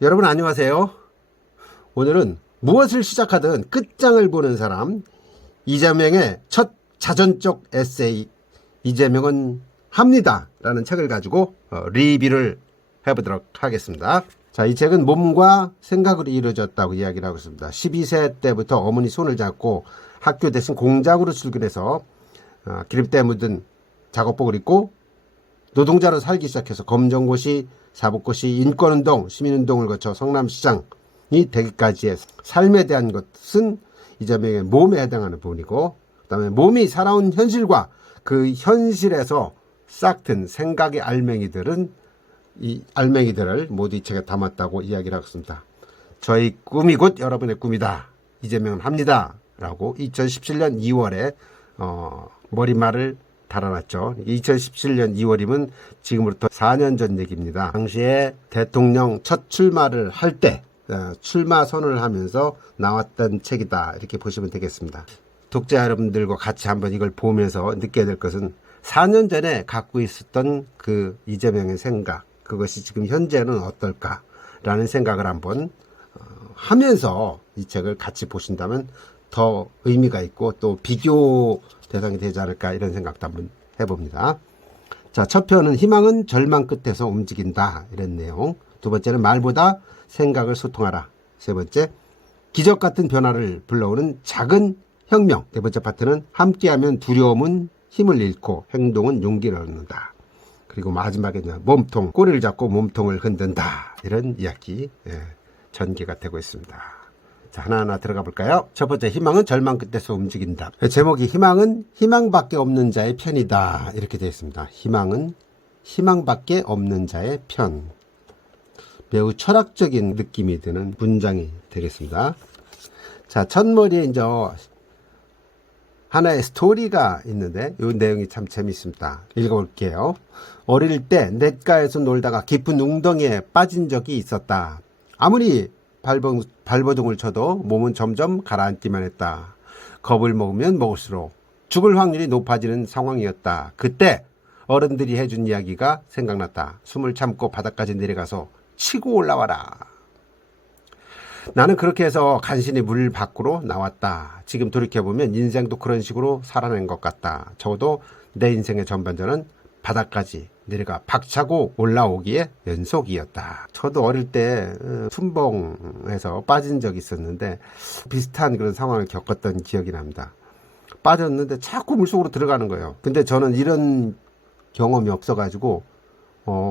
여러분 안녕하세요. 오늘은 무엇을 시작하든 끝장을 보는 사람 이재명의 첫 자전적 에세이 이재명은 합니다 라는 책을 가지고 리뷰를 해보도록 하겠습니다. 자, 이 책은 몸과 생각으로 이루어졌다고 이야기를 하고 있습니다. 12세 때부터 어머니 손을 잡고 학교 대신 공장으로 출근해서 기름때 묻은 작업복을 입고 노동자로 살기 시작해서 검정고시, 사법고시, 인권운동, 시민운동을 거쳐 성남시장이 되기까지의 삶에 대한 것은 이재명의 몸에 해당하는 부분이고, 그 다음에 몸이 살아온 현실과 그 현실에서 싹튼 생각의 알맹이들은 이 알맹이들을 모두 이 책에 담았다고 이야기를 하고 있습니다. 저희 꿈이 곧 여러분의 꿈이다. 이재명은 합니다. 라고 2017년 2월에 머리말을 달아났죠. 2017년 2월이면 지금부터 4년 전 얘기입니다. 당시에 대통령 첫 출마를 할 때 출마 선언을 하면서 나왔던 책이다. 이렇게 보시면 되겠습니다. 독자 여러분들과 같이 한번 이걸 보면서 느껴야 될 것은 4년 전에 갖고 있었던 그 이재명의 생각, 그것이 지금 현재는 어떨까라는 생각을 한번 하면서 이 책을 같이 보신다면 더 의미가 있고 또 비교 대상이 되지 않을까 이런 생각도 한번 해봅니다. 자, 첫 편은 희망은 절망 끝에서 움직인다 이런 내용. 두 번째는 말보다 생각을 소통하라. 세 번째, 기적 같은 변화를 불러오는 작은 혁명. 네 번째 파트는 함께하면 두려움은 힘을 잃고 행동은 용기를 얻는다. 그리고 마지막에 몸통, 꼬리를 잡고 몸통을 흔든다. 이런 이야기 전개가 되고 있습니다. 자, 하나하나 들어가 볼까요? 첫 번째, 희망은 절망 끝에서 움직인다. 제목이 희망은 희망밖에 없는 자의 편이다. 이렇게 되어 있습니다. 희망은 희망밖에 없는 자의 편. 매우 철학적인 느낌이 드는 문장이 되겠습니다. 자, 첫머리에 이제 하나의 스토리가 있는데 이 내용이 참 재밌습니다. 읽어볼게요. 어릴 때 냇가에서 놀다가 깊은 웅덩이에 빠진 적이 있었다. 아무리 발버둥을 쳐도 몸은 점점 가라앉기만 했다. 겁을 먹으면 먹을수록 죽을 확률이 높아지는 상황이었다. 그때 어른들이 해준 이야기가 생각났다. 숨을 참고 바닥까지 내려가서 치고 올라와라. 나는 그렇게 해서 간신히 물 밖으로 나왔다. 지금 돌이켜보면 인생도 그런 식으로 살아낸 것 같다. 적어도 내 인생의 전반전은 바닥까지 내려가 박차고 올라오기에 연속이었다. 저도 어릴 때 춘봉에서 빠진 적이 있었는데 비슷한 그런 상황을 겪었던 기억이 납니다. 빠졌는데 자꾸 물속으로 들어가는 거예요. 근데 저는 이런 경험이 없어가지고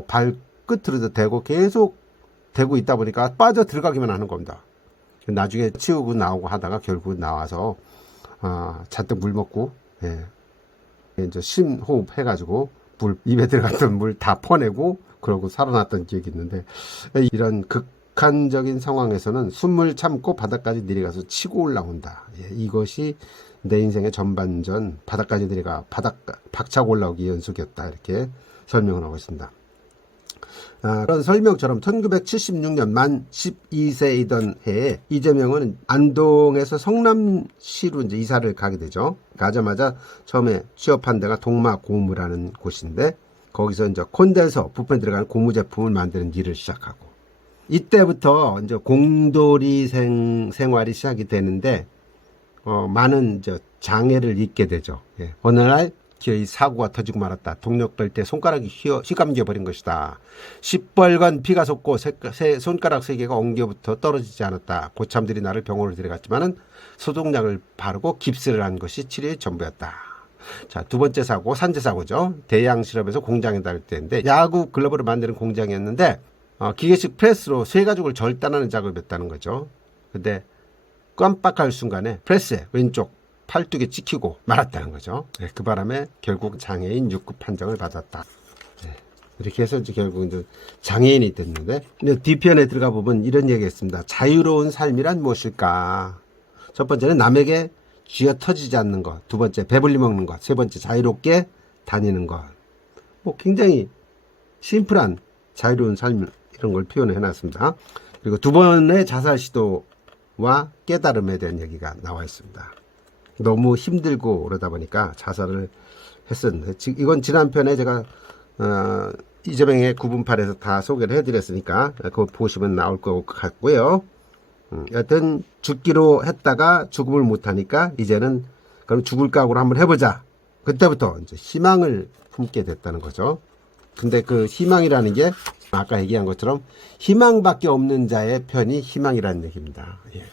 발끝으로도 대고 계속 대고 있다 보니까 빠져 들어가기만 하는 겁니다. 나중에 치우고 나오고 하다가 결국 나와서 잔뜩 물 먹고 이제 심호흡 해가지고 입에 들어갔던 물 다 퍼내고 그러고 살아났던 기억이 있는데, 이런 극한적인 상황에서는 숨을 참고 바닥까지 내려가서 치고 올라온다. 이것이 내 인생의 전반전 바닥까지 내려가 박차고 올라오기 연속이었다. 이렇게 설명을 하고 있습니다. 그런 설명처럼 1976년 만 12세이던 해에 이재명은 안동에서 성남시로 이제 이사를 가게 되죠. 가자마자 처음에 취업한 데가 동마고무라는 곳인데 거기서 이제 콘덴서 부품에 들어가는 고무 제품을 만드는 일을 시작하고, 이때부터 이제 공돌이 생활이 시작이 되는데 많은 이제 장애를 입게 되죠. 어느 날 기어이 사고가 터지고 말았다. 동력될 때 손가락이 휘감겨 버린 것이다. 시뻘건 피가 솟고 손가락 3개가 엉겨부터 떨어지지 않았다. 고참들이 나를 병원으로 데려갔지만은 소독약을 바르고 깁스를 한 것이 치료의 전부였다. 자, 두 번째 사고, 산재 사고죠. 대양 실업에서 공장에 다닐 때인데 야구 글러브를 만드는 공장이었는데 기계식 프레스로 쇠가죽을 절단하는 작업이었다는 거죠. 근데 깜빡할 순간에 프레스에 왼쪽 팔뚝에 찍히고 말았다는 거죠. 그 바람에 결국 장애인 6급 판정을 받았다. 이렇게 해서 이제 결국 이제 장애인이 됐는데, 뒤편에 들어가 보면 이런 얘기했습니다. 자유로운 삶이란 무엇일까? 첫 번째는 남에게 쥐어 터지지 않는 것. 두 번째, 배불리 먹는 것. 세 번째, 자유롭게 다니는 것. 굉장히 심플한 자유로운 삶, 이런 걸 표현해 놨습니다. 그리고 두 번의 자살 시도와 깨달음에 대한 얘기가 나와 있습니다. 너무 힘들고 그러다 보니까 자살을 했었는데, 이건 지난 편에 제가 이재명의 9분팔에서 다 소개를 해드렸으니까 그거 보시면 나올 것 같고요. 여튼 죽기로 했다가 죽음을 못하니까 이제는 그럼 죽을 각오로 한번 해보자. 그때부터 이제 희망을 품게 됐다는 거죠. 근데 그 희망이라는 게 아까 얘기한 것처럼 희망밖에 없는 자의 편이 희망이라는 얘기입니다. 예.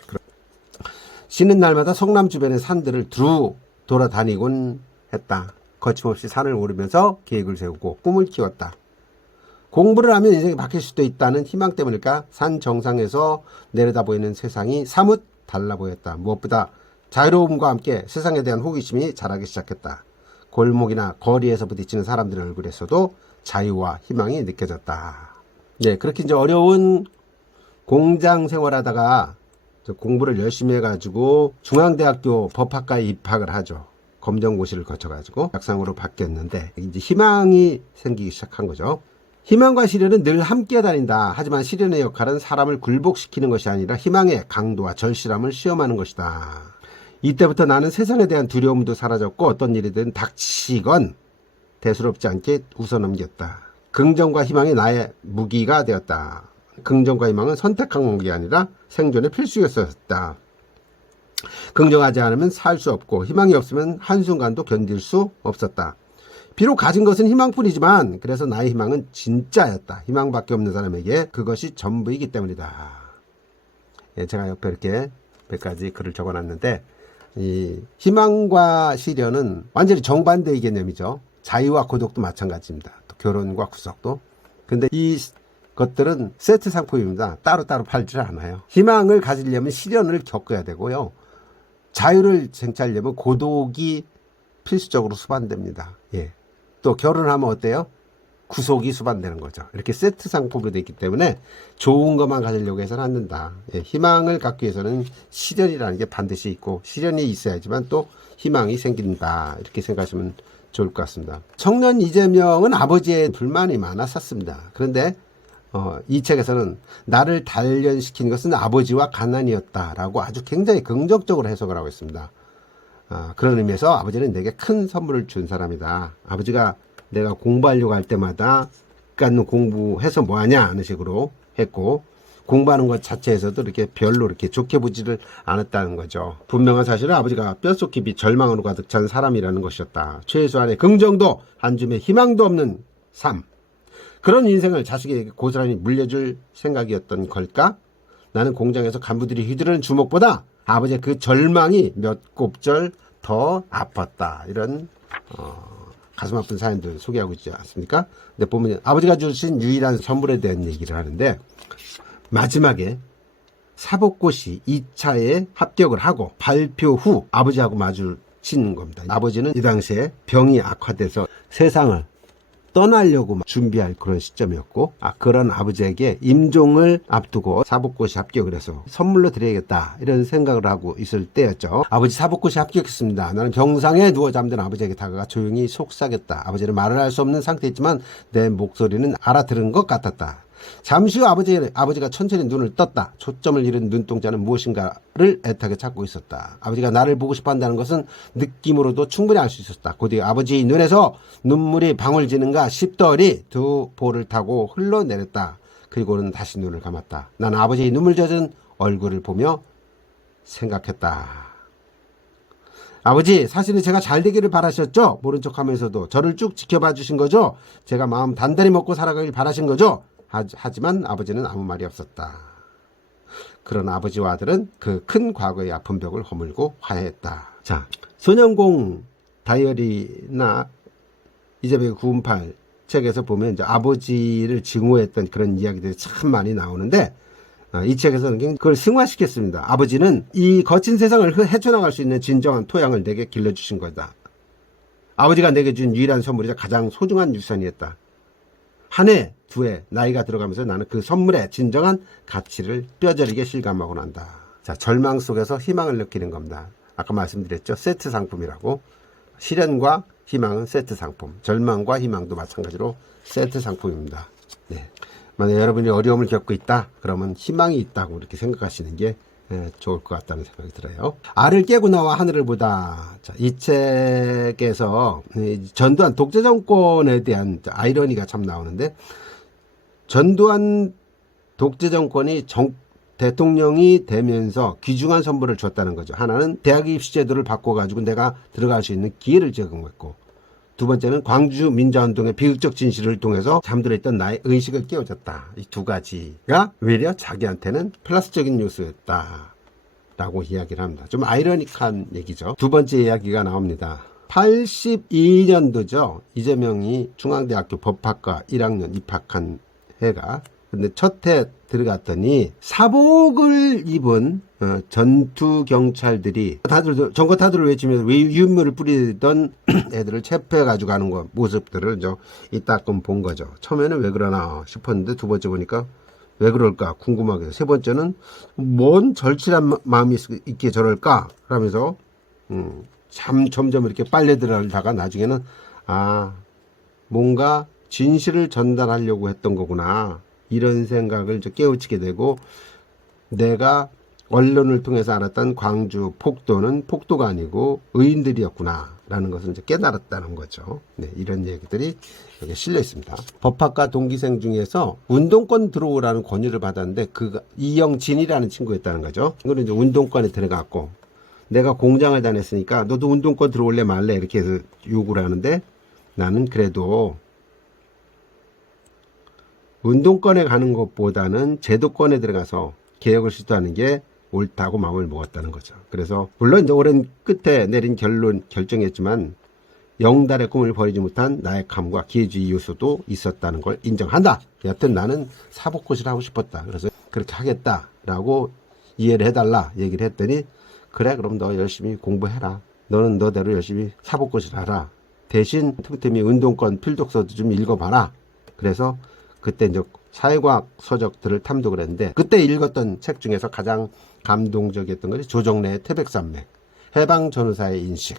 쉬는 날마다 성남 주변의 산들을 두루 돌아다니곤 했다. 거침없이 산을 오르면서 계획을 세우고 꿈을 키웠다. 공부를 하면 인생이 바뀔 수도 있다는 희망 때문일까 산 정상에서 내려다보이는 세상이 사뭇 달라 보였다. 무엇보다 자유로움과 함께 세상에 대한 호기심이 자라기 시작했다. 골목이나 거리에서 부딪히는 사람들의 얼굴에서도 자유와 희망이 느껴졌다. 네, 그렇게 이제 어려운 공장 생활하다가 공부를 열심히 해가지고 중앙대학교 법학과에 입학을 하죠. 검정고시를 거쳐가지고 약상으로 바뀌었는데 이제 희망이 생기기 시작한 거죠. 희망과 시련은 늘 함께 다닌다. 하지만 시련의 역할은 사람을 굴복시키는 것이 아니라 희망의 강도와 절실함을 시험하는 것이다. 이때부터 나는 세상에 대한 두려움도 사라졌고 어떤 일이든 닥치건 대수롭지 않게 웃어넘겼다. 긍정과 희망이 나의 무기가 되었다. 긍정과 희망은 선택한 게 아니라 생존의 필수였었다. 긍정하지 않으면 살 수 없고 희망이 없으면 한순간도 견딜 수 없었다. 비록 가진 것은 희망뿐이지만 그래서 나의 희망은 진짜였다. 희망밖에 없는 사람에게 그것이 전부이기 때문이다. 예, 제가 옆에 이렇게 몇 가지 글을 적어놨는데 이 희망과 시련은 완전히 정반대의 개념이죠. 자유와 고독도 마찬가지입니다. 또 결혼과 구속도. 근데 이 것들은 세트 상품입니다. 따로따로 팔지 않아요. 희망을 가지려면 시련을 겪어야 되고요. 자유를 쟁취하려면 고독이 필수적으로 수반됩니다. 예. 또 결혼하면 어때요? 구속이 수반되는 거죠. 이렇게 세트 상품으로 되어 있기 때문에 좋은 것만 가지려고 해서는 안 된다. 예. 희망을 갖기 위해서는 시련이라는 게 반드시 있고 시련이 있어야지만 또 희망이 생긴다. 이렇게 생각하시면 좋을 것 같습니다. 청년 이재명은 아버지의 불만이 많았었습니다. 그런데 이 책에서는 나를 단련시킨 것은 아버지와 가난이었다라고 아주 굉장히 긍정적으로 해석을 하고 있습니다. 그런 의미에서 아버지는 내게 큰 선물을 준 사람이다. 아버지가 내가 공부하려고 할 때마다 그러니까 공부해서 뭐하냐 하는 식으로 했고 공부하는 것 자체에서도 이렇게 별로 이렇게 좋게 보지를 않았다는 거죠. 분명한 사실은 아버지가 뼛속 깊이 절망으로 가득 찬 사람이라는 것이었다. 최소한의 긍정도 한 줌의 희망도 없는 삶. 그런 인생을 자식에게 고스란히 물려줄 생각이었던 걸까? 나는 공장에서 간부들이 휘두르는 주먹보다 아버지의 그 절망이 몇 곱절 더 아팠다. 이런 가슴 아픈 사연들 소개하고 있지 않습니까? 근데 보면 아버지가 주신 유일한 선물에 대한 얘기를 하는데 마지막에 사법고시 2차에 합격을 하고 발표 후 아버지하고 마주친 겁니다. 아버지는 이 당시에 병이 악화돼서 세상을 떠나려고 준비할 그런 시점이었고 그런 아버지에게 임종을 앞두고 사법고시 합격을 해서 선물로 드려야겠다 이런 생각을 하고 있을 때였죠. 아버지 사법고시 합격했습니다. 나는 병상에 누워 잠든 아버지에게 다가가 조용히 속삭였다. 아버지는 말을 할 수 없는 상태였지만 내 목소리는 알아들은 것 같았다. 잠시 후 아버지가 천천히 눈을 떴다. 초점을 잃은 눈동자는 무엇인가를 애타게 찾고 있었다. 아버지가 나를 보고 싶어 한다는 것은 느낌으로도 충분히 알 수 있었다. 곧이 아버지 눈에서 눈물이 방울지는가 싶더니 두 볼을 타고 흘러내렸다. 그리고는 다시 눈을 감았다. 나는 아버지의 눈물 젖은 얼굴을 보며 생각했다. 아버지, 사실은 제가 잘 되기를 바라셨죠? 모른 척하면서도 저를 쭉 지켜봐 주신 거죠? 제가 마음 단단히 먹고 살아가길 바라신 거죠? 하지만 아버지는 아무 말이 없었다. 그런 아버지와 아들은 그 큰 과거의 아픈 벽을 허물고 화해했다. 자, 소년공 다이어리나 이재명의 9.18 책에서 보면 이제 아버지를 증오했던 그런 이야기들이 참 많이 나오는데 이 책에서는 그걸 승화시켰습니다. 아버지는 이 거친 세상을 헤쳐나갈 수 있는 진정한 토양을 내게 길러주신 거다. 아버지가 내게 준 유일한 선물이자 가장 소중한 유산이었다. 한 해, 두 해, 나이가 들어가면서 나는 그 선물의 진정한 가치를 뼈저리게 실감하고 난다. 자, 절망 속에서 희망을 느끼는 겁니다. 아까 말씀드렸죠. 세트 상품이라고. 시련과 희망은 세트 상품. 절망과 희망도 마찬가지로 세트 상품입니다. 네. 만약 여러분이 어려움을 겪고 있다, 그러면 희망이 있다고 이렇게 생각하시는 게 좋을 것 같다는 생각이 들어요. 알을 깨고 나와 하늘을 보다. 자, 이 책에서 전두환 독재 정권에 대한 아이러니가 참 나오는데, 전두환 독재 정권이 대통령이 되면서 귀중한 선물을 줬다는 거죠. 하나는 대학 입시 제도를 바꿔가지고 내가 들어갈 수 있는 기회를 제공했고, 두 번째는 광주 민주화운동의 비극적 진실을 통해서 잠들어 있던 나의 의식을 깨워줬다. 이 두 가지가 오히려 자기한테는 플러스적인 요소였다 라고 이야기를 합니다. 좀 아이러닉한 얘기죠. 두 번째 이야기가 나옵니다. 82년도죠. 이재명이 중앙대학교 법학과 1학년 입학한 해가. 근데 첫 해 들어갔더니 사복을 입은 전투 경찰들이 다들 전거 타들을 외치면서 위험물을 뿌리던 애들을 체포해 가지고 가는 거 모습들을 이따금 본 거죠. 처음에는 왜 그러나 싶었는데 두 번째 보니까 왜 그럴까 궁금하게, 세 번째는 뭔 절실한 마음이 있기에 저럴까 하면서 점점 이렇게 빨려 들어가다가 나중에는 뭔가 진실을 전달하려고 했던 거구나, 이런 생각을 깨우치게 되고, 내가 언론을 통해서 알았던 광주 폭도는 폭도가 아니고 의인들이었구나 라는 것을 이제 깨달았다는 거죠. 네, 이런 얘기들이 여기 실려 있습니다. 법학과 동기생 중에서 운동권 들어오라는 권유를 받았는데 이영진이라는 친구였다는 거죠. 이거는 이제 운동권에 들어갔고, 내가 공장을 다녔으니까 너도 운동권 들어올래 말래 이렇게 해서 요구를 하는데, 나는 그래도 운동권에 가는 것보다는 제도권에 들어가서 개혁을 시도하는 게 옳다고 마음을 먹었다는 거죠. 그래서 물론 이제 오랜 끝에 내린 결정이었지만 영달의 꿈을 버리지 못한 나약함과 기회주의 요소도 있었다는 걸 인정한다. 여튼 나는 사법고시를 하고 싶었다. 그래서 그렇게 하겠다라고 이해를 해달라 얘기를 했더니, 그래 그럼 너 열심히 공부해라. 너는 너대로 열심히 사법고시를 하라. 대신 틈틈이 운동권 필독서도 좀 읽어봐라. 그래서 그때 이제 사회과학 서적들을 탐독을 했는데, 그때 읽었던 책 중에서 가장 감동적이었던 것이 조정래의 태백산맥, 해방 전후사의 인식,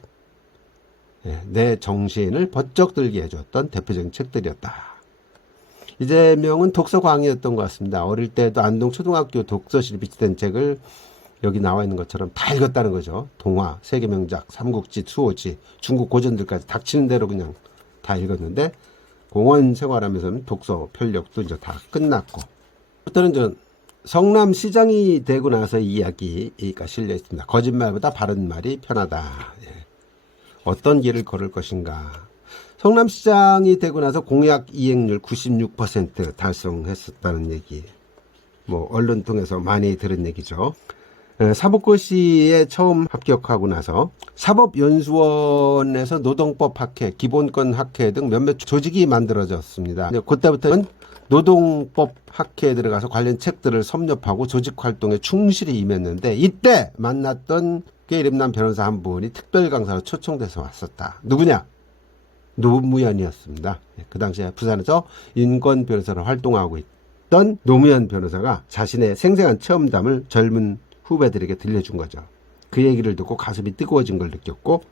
내 정신을 번쩍 들게 해줬던 대표적인 책들이었다. 이재명은 독서광이었던 것 같습니다. 어릴 때도 안동 초등학교 독서실에 비치된 책을 여기 나와 있는 것처럼 다 읽었다는 거죠. 동화, 세계명작, 삼국지, 수호지, 중국 고전들까지 닥치는 대로 그냥 다 읽었는데, 공원 생활하면서는 독서 편력도 이제 다 끝났고, 부터는 전 성남시장이 되고 나서 이야기가 실려 있습니다. 거짓말보다 바른 말이 편하다. 어떤 길을 걸을 것인가. 성남시장이 되고 나서 공약 이행률 96% 달성했었다는 얘기, 언론 통해서 많이 들은 얘기죠. 사법고시에 처음 합격하고 나서 사법연수원에서 노동법 학회, 기본권 학회 등 몇몇 조직이 만들어졌습니다. 그때부터는 노동법 학회에 들어가서 관련 책들을 섭렵하고 조직 활동에 충실히 임했는데, 이때 만났던 꽤 이름난 변호사 한 분이 특별 강사로 초청돼서 왔었다. 누구냐? 노무현이었습니다. 그 당시에 부산에서 인권 변호사로 활동하고 있던 노무현 변호사가 자신의 생생한 체험담을 젊은 후배들에게 들려준 거죠. 그 얘기를 듣고 가슴이 뜨거워진 걸 느꼈고,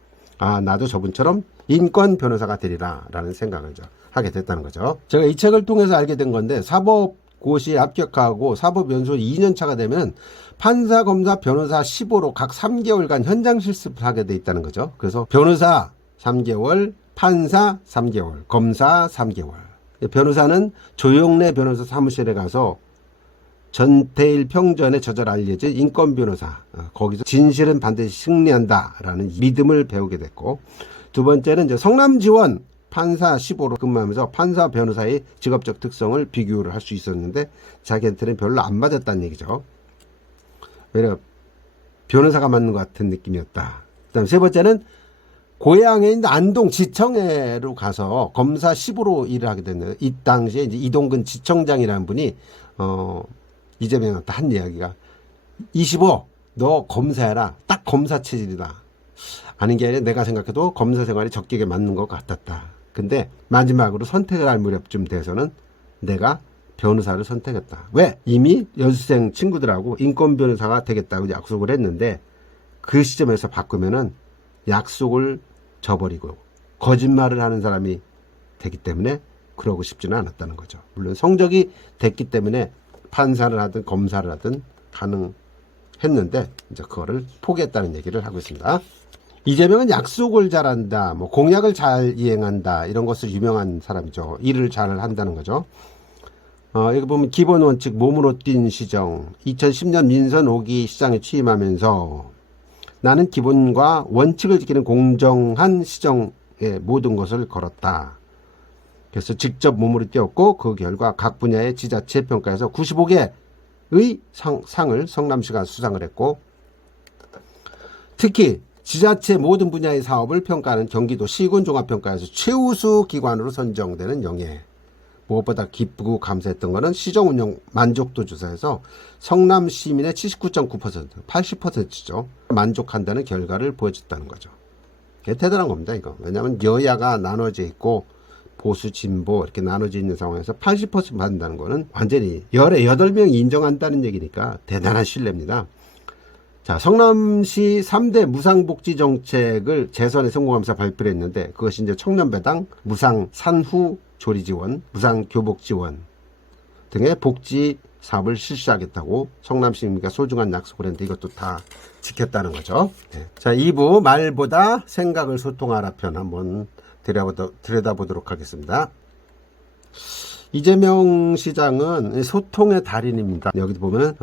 나도 저분처럼 인권 변호사가 되리라 라는 생각을 하게 됐다는 거죠. 제가 이 책을 통해서 알게 된 건데, 사법고시에 합격하고 사법연수 2년 차가 되면 판사, 검사, 변호사 15로 각 3개월간 현장 실습을 하게 돼 있다는 거죠. 그래서 변호사 3개월, 판사 3개월, 검사 3개월. 변호사는 조용래 변호사 사무실에 가서 전태일 평전에 저절 알려진 인권 변호사, 거기서 진실은 반드시 승리한다라는 믿음을 배우게 됐고, 두 번째는 이제 성남지원 판사 15로 근무하면서 판사 변호사의 직업적 특성을 비교를 할 수 있었는데, 자기한테는 별로 안 맞았다는 얘기죠. 왜냐, 변호사가 맞는 것 같은 느낌이었다. 그다음 세 번째는 고향에 있는 안동 지청에로 가서 검사 10으로 일을 하게 됐는데, 이 당시에 이제 이동근 지청장이라는 분이 이재명한테 한 이야기가, 25, 너 검사해라. 딱 검사 체질이다. 아닌 게 아니라 내가 생각해도 검사 생활이 적격에 맞는 것 같았다. 근데 마지막으로 선택을 할 무렵쯤 돼서는 내가 변호사를 선택했다. 왜? 이미 연수생 친구들하고 인권 변호사가 되겠다고 약속을 했는데, 그 시점에서 바꾸면은 약속을 저버리고 거짓말을 하는 사람이 되기 때문에 그러고 싶지는 않았다는 거죠. 물론 성적이 됐기 때문에 판사를 하든 검사를 하든 했는데 이제 그거를 포기했다는 얘기를 하고 있습니다. 이재명은 약속을 잘한다, 뭐 공약을 잘 이행한다 이런 것을 유명한 사람이죠. 일을 잘 한다는 거죠. 여기 보면 기본 원칙 몸으로 뛴 시정. 2010년 민선 5기 시장에 취임하면서 나는 기본과 원칙을 지키는 공정한 시정의 모든 것을 걸었다. 그래서 직접 몸으로 뛰었고 그 결과 각 분야의 지자체 평가에서 95개의 상을 성남시가 수상을 했고, 특히 지자체 모든 분야의 사업을 평가하는 경기도 시군종합평가에서 최우수 기관으로 선정되는 영예. 무엇보다 기쁘고 감사했던 것은 시정운영 만족도 조사에서 성남 시민의 79.9%, 80%죠. 만족한다는 결과를 보여줬다는 거죠. 이게 대단한 겁니다, 이거. 왜냐하면 여야가 나눠져 있고 보수, 진보 이렇게 나눠져 있는 상황에서 80% 받는다는 거는 완전히 18명이 인정한다는 얘기니까 대단한 신뢰입니다. 자, 성남시 3대 무상복지 정책을 재선에 성공하면서 발표를 했는데 그것이 이제 청년배당, 무상 산후 조리 지원, 무상 교복 지원 등의 복지 사업을 실시하겠다고 성남시민과 소중한 약속을 했는데 이것도 다 지켰다는 거죠. 네. 자, 2부 말보다 생각을 소통하라 편 한번 들여다보도록 하겠습니다. 이재명 시장은 소통의 달인입니다. 여기 보면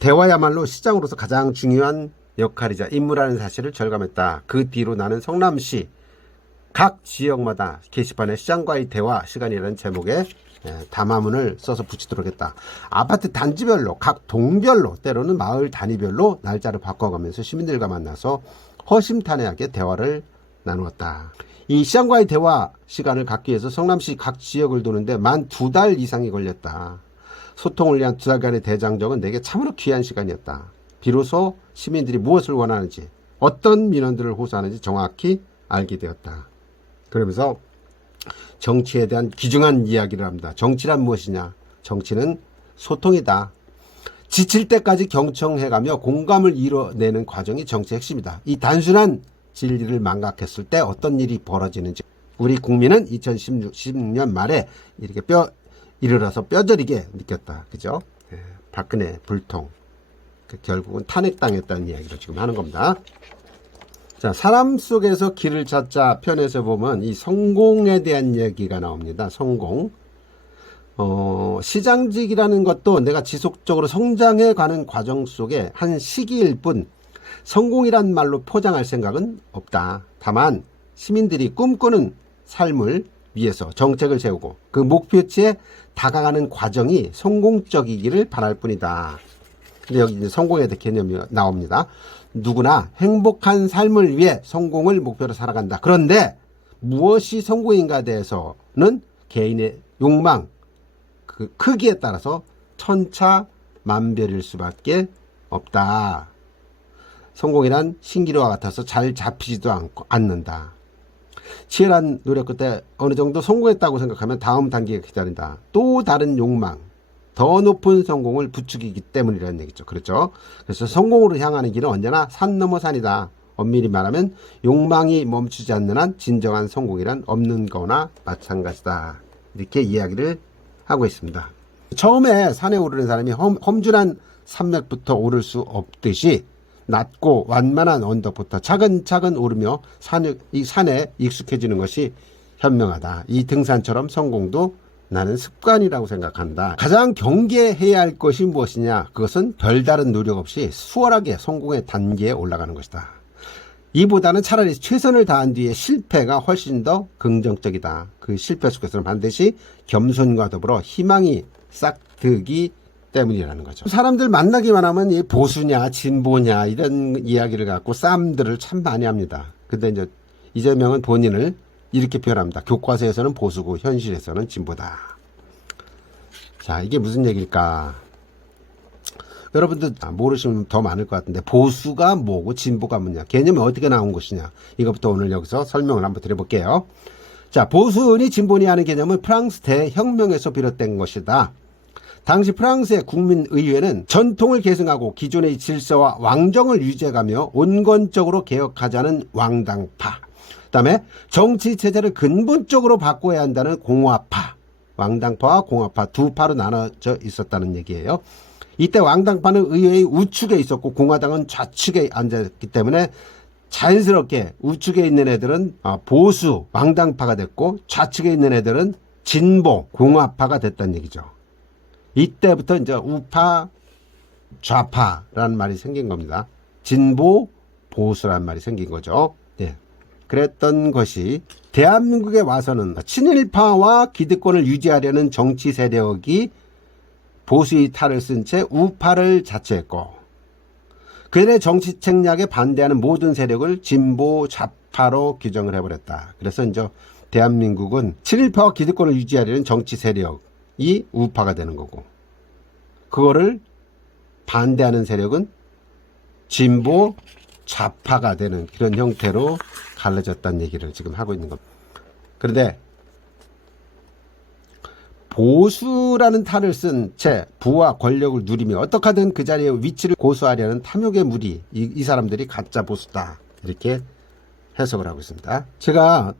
대화야말로 시장으로서 가장 중요한 역할이자 임무라는 사실을 절감했다. 그 뒤로 나는 성남시 각 지역마다 게시판에 시장과의 대화 시간이라는 제목의 담화문을 써서 붙이도록 했다. 아파트 단지별로 각 동별로 때로는 마을 단위별로 날짜를 바꿔가면서 시민들과 만나서 허심탄회하게 대화를 나누었다. 이 시장과의 대화 시간을 갖기 위해서 성남시 각 지역을 도는데 만 2달 이상이 걸렸다. 소통을 위한 2달간의 대장정은 내게 참으로 귀한 시간이었다. 비로소 시민들이 무엇을 원하는지, 어떤 민원들을 호소하는지 정확히 알게 되었다. 그러면서 정치에 대한 귀중한 이야기를 합니다. 정치란 무엇이냐? 정치는 소통이다. 지칠 때까지 경청해가며 공감을 이뤄내는 과정이 정치의 핵심이다. 이 단순한 진리를 망각했을 때 어떤 일이 벌어지는지 우리 국민은 2016년 말에 이렇게 일어나서 뼈저리게 느꼈다. 그죠? 박근혜 불통. 결국은 탄핵당했다는 이야기를 지금 하는 겁니다. 자, 사람 속에서 길을 찾자 편에서 보면 이 성공에 대한 얘기가 나옵니다. 성공. 시장직이라는 것도 내가 지속적으로 성장해 가는 과정 속에 한 시기일 뿐 성공이란 말로 포장할 생각은 없다. 다만 시민들이 꿈꾸는 삶을 위해서 정책을 세우고 그 목표치에 다가가는 과정이 성공적이기를 바랄 뿐이다. 근데 여기 이제 성공에 대한 개념이 나옵니다. 누구나 행복한 삶을 위해 성공을 목표로 살아간다. 그런데 무엇이 성공인가에 대해서는 개인의 욕망, 그 크기에 따라서 천차만별일 수밖에 없다. 성공이란 신기루와 같아서 잘 잡히지도 않는다. 치열한 노력 끝에 어느 정도 성공했다고 생각하면 다음 단계가 기다린다. 또 다른 욕망, 더 높은 성공을 부추기기 때문이라는 얘기죠. 그렇죠? 그래서 성공으로 향하는 길은 언제나 산 넘어 산이다. 엄밀히 말하면 욕망이 멈추지 않는 한 진정한 성공이란 없는 거나 마찬가지다. 이렇게 이야기를 하고 있습니다. 처음에 산에 오르는 사람이 험준한 산맥부터 오를 수 없듯이 낮고 완만한 언덕부터 차근차근 오르며 이 산에 익숙해지는 것이 현명하다. 이 등산처럼 성공도 나는 습관이라고 생각한다. 가장 경계해야 할 것이 무엇이냐? 그것은 별다른 노력 없이 수월하게 성공의 단계에 올라가는 것이다. 이보다는 차라리 최선을 다한 뒤에 실패가 훨씬 더 긍정적이다. 그 실패 속에서는 반드시 겸손과 더불어 희망이 싹트기 때문이라는 거죠. 사람들 만나기만 하면 이 보수냐 진보냐 이런 이야기를 갖고 싸움들을 참 많이 합니다. 근데 이제 이재명은 본인을 이렇게 표현합니다. 교과서에서는 보수고 현실에서는 진보다. 자, 이게 무슨 얘기일까? 여러분들 모르시면 더 많을 것 같은데 보수가 뭐고 진보가 뭐냐, 개념이 어떻게 나온 것이냐, 이것부터 오늘 여기서 설명을 한번 드려볼게요. 자, 보수니 진보니 하는 개념은 프랑스 대혁명에서 비롯된 것이다. 당시 프랑스의 국민의회는 전통을 계승하고 기존의 질서와 왕정을 유지해가며 온건적으로 개혁하자는 왕당파, 그 다음에 정치체제를 근본적으로 바꿔야 한다는 공화파, 왕당파와 공화파 두 파로 나눠져 있었다는 얘기예요. 이때 왕당파는 의회의 우측에 있었고 공화당은 좌측에 앉아있기 때문에 자연스럽게 우측에 있는 애들은 보수 왕당파가 됐고 좌측에 있는 애들은 진보 공화파가 됐다는 얘기죠. 이때부터 이제 우파 좌파라는 말이 생긴 겁니다. 진보 보수라는 말이 생긴 거죠. 예. 그랬던 것이 대한민국에 와서는 친일파와 기득권을 유지하려는 정치 세력이 보수의 탈을 쓴 채 우파를 자처했고 그들의 정치 책략에 반대하는 모든 세력을 진보 좌파로 규정을 해버렸다. 그래서 이제 대한민국은 친일파와 기득권을 유지하려는 정치 세력이 우파가 되는 거고 그거를 반대하는 세력은 진보 좌파가 되는 그런 형태로 갈라졌다는 얘기를 지금 하고 있는 겁니다. 그런데 보수라는 탈을 쓴 채 부와 권력을 누리며 어떻게 하든 그 자리에 위치를 고수하려는 탐욕의 무리 이 사람들이 가짜 보수다 이렇게 해석을 하고 있습니다. 제가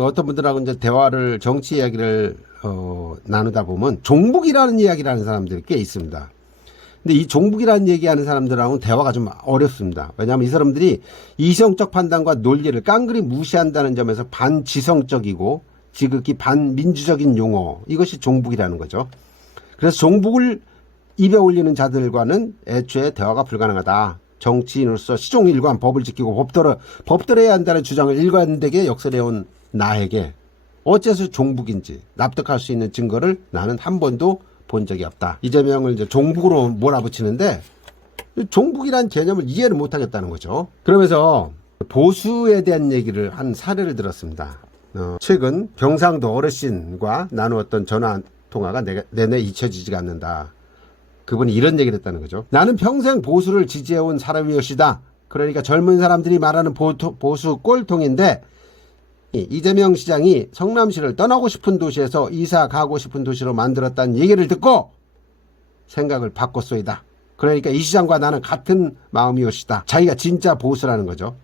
어떤 분들하고 이제 대화를 정치 이야기를 나누다 보면 종북이라는 이야기를 하는 사람들이 꽤 있습니다. 근데 이 종북이라는 얘기하는 사람들하고는 대화가 좀 어렵습니다. 왜냐하면 이 사람들이 이성적 판단과 논리를 깡그리 무시한다는 점에서 반지성적이고 지극히 반민주적인 용어 이것이 종북이라는 거죠. 그래서 종북을 입에 올리는 자들과는 애초에 대화가 불가능하다. 정치인으로서 시종일관 법을 지키고 법대로해야 한다는 주장을 일관되게 역설해온 나에게 어째서 종북인지 납득할 수 있는 증거를 나는 한 번도 본 적이 없다. 이재명을 이제 종북으로 몰아붙이는데 종북이란 개념을 이해를 못하겠다는 거죠. 그러면서 보수에 대한 얘기를 한 사례를 들었습니다. 최근 경상도 어르신과 나누었던 전화 통화가 내내 잊혀지지가 않는다. 그분이 이런 얘기를 했다는 거죠. 나는 평생 보수를 지지해온 사람이었시다. 그러니까 젊은 사람들이 말하는 보수 꼴통인데 이재명 시장이 성남시를 떠나고 싶은 도시에서 이사 가고 싶은 도시로 만들었다는 얘기를 듣고 생각을 바꿨소이다. 그러니까 이 시장과 나는 같은 마음이었시다. 자기가 진짜 보수라는 거죠.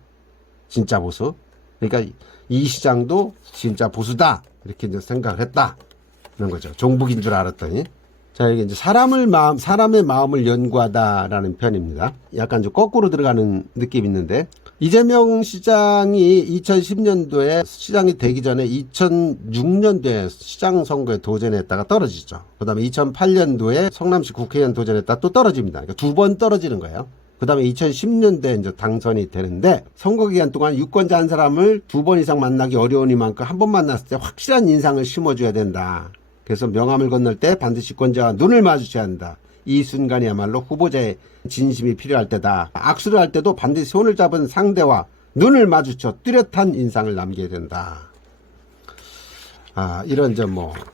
진짜 보수. 그러니까 이 시장도 진짜 보수다. 이렇게 이제 생각을 했다. 그런 거죠. 종북인 줄 알았더니. 자, 이게 이제 사람의 마음을 연구하다라는 편입니다. 약간 좀 거꾸로 들어가는 느낌이 있는데, 이재명 시장이 2010년도에 시장이 되기 전에 2006년도에 시장 선거에 도전했다가 떨어지죠. 그 다음에 2008년도에 성남시 국회의원 도전했다가 또 떨어집니다. 그러니까 두 번 떨어지는 거예요. 그 다음에 2010년대에 이제 당선이 되는데 선거 기간 동안 유권자 한 사람을 두 번 이상 만나기 어려우니만큼 한 번 만났을 때 확실한 인상을 심어줘야 된다. 그래서 명함을 건널 때 반드시 유권자와 눈을 마주쳐야 한다. 이 순간이야말로 후보자의 진심이 필요할 때다. 악수를 할 때도 반드시 손을 잡은 상대와 눈을 마주쳐 뚜렷한 인상을 남겨야 된다. 이런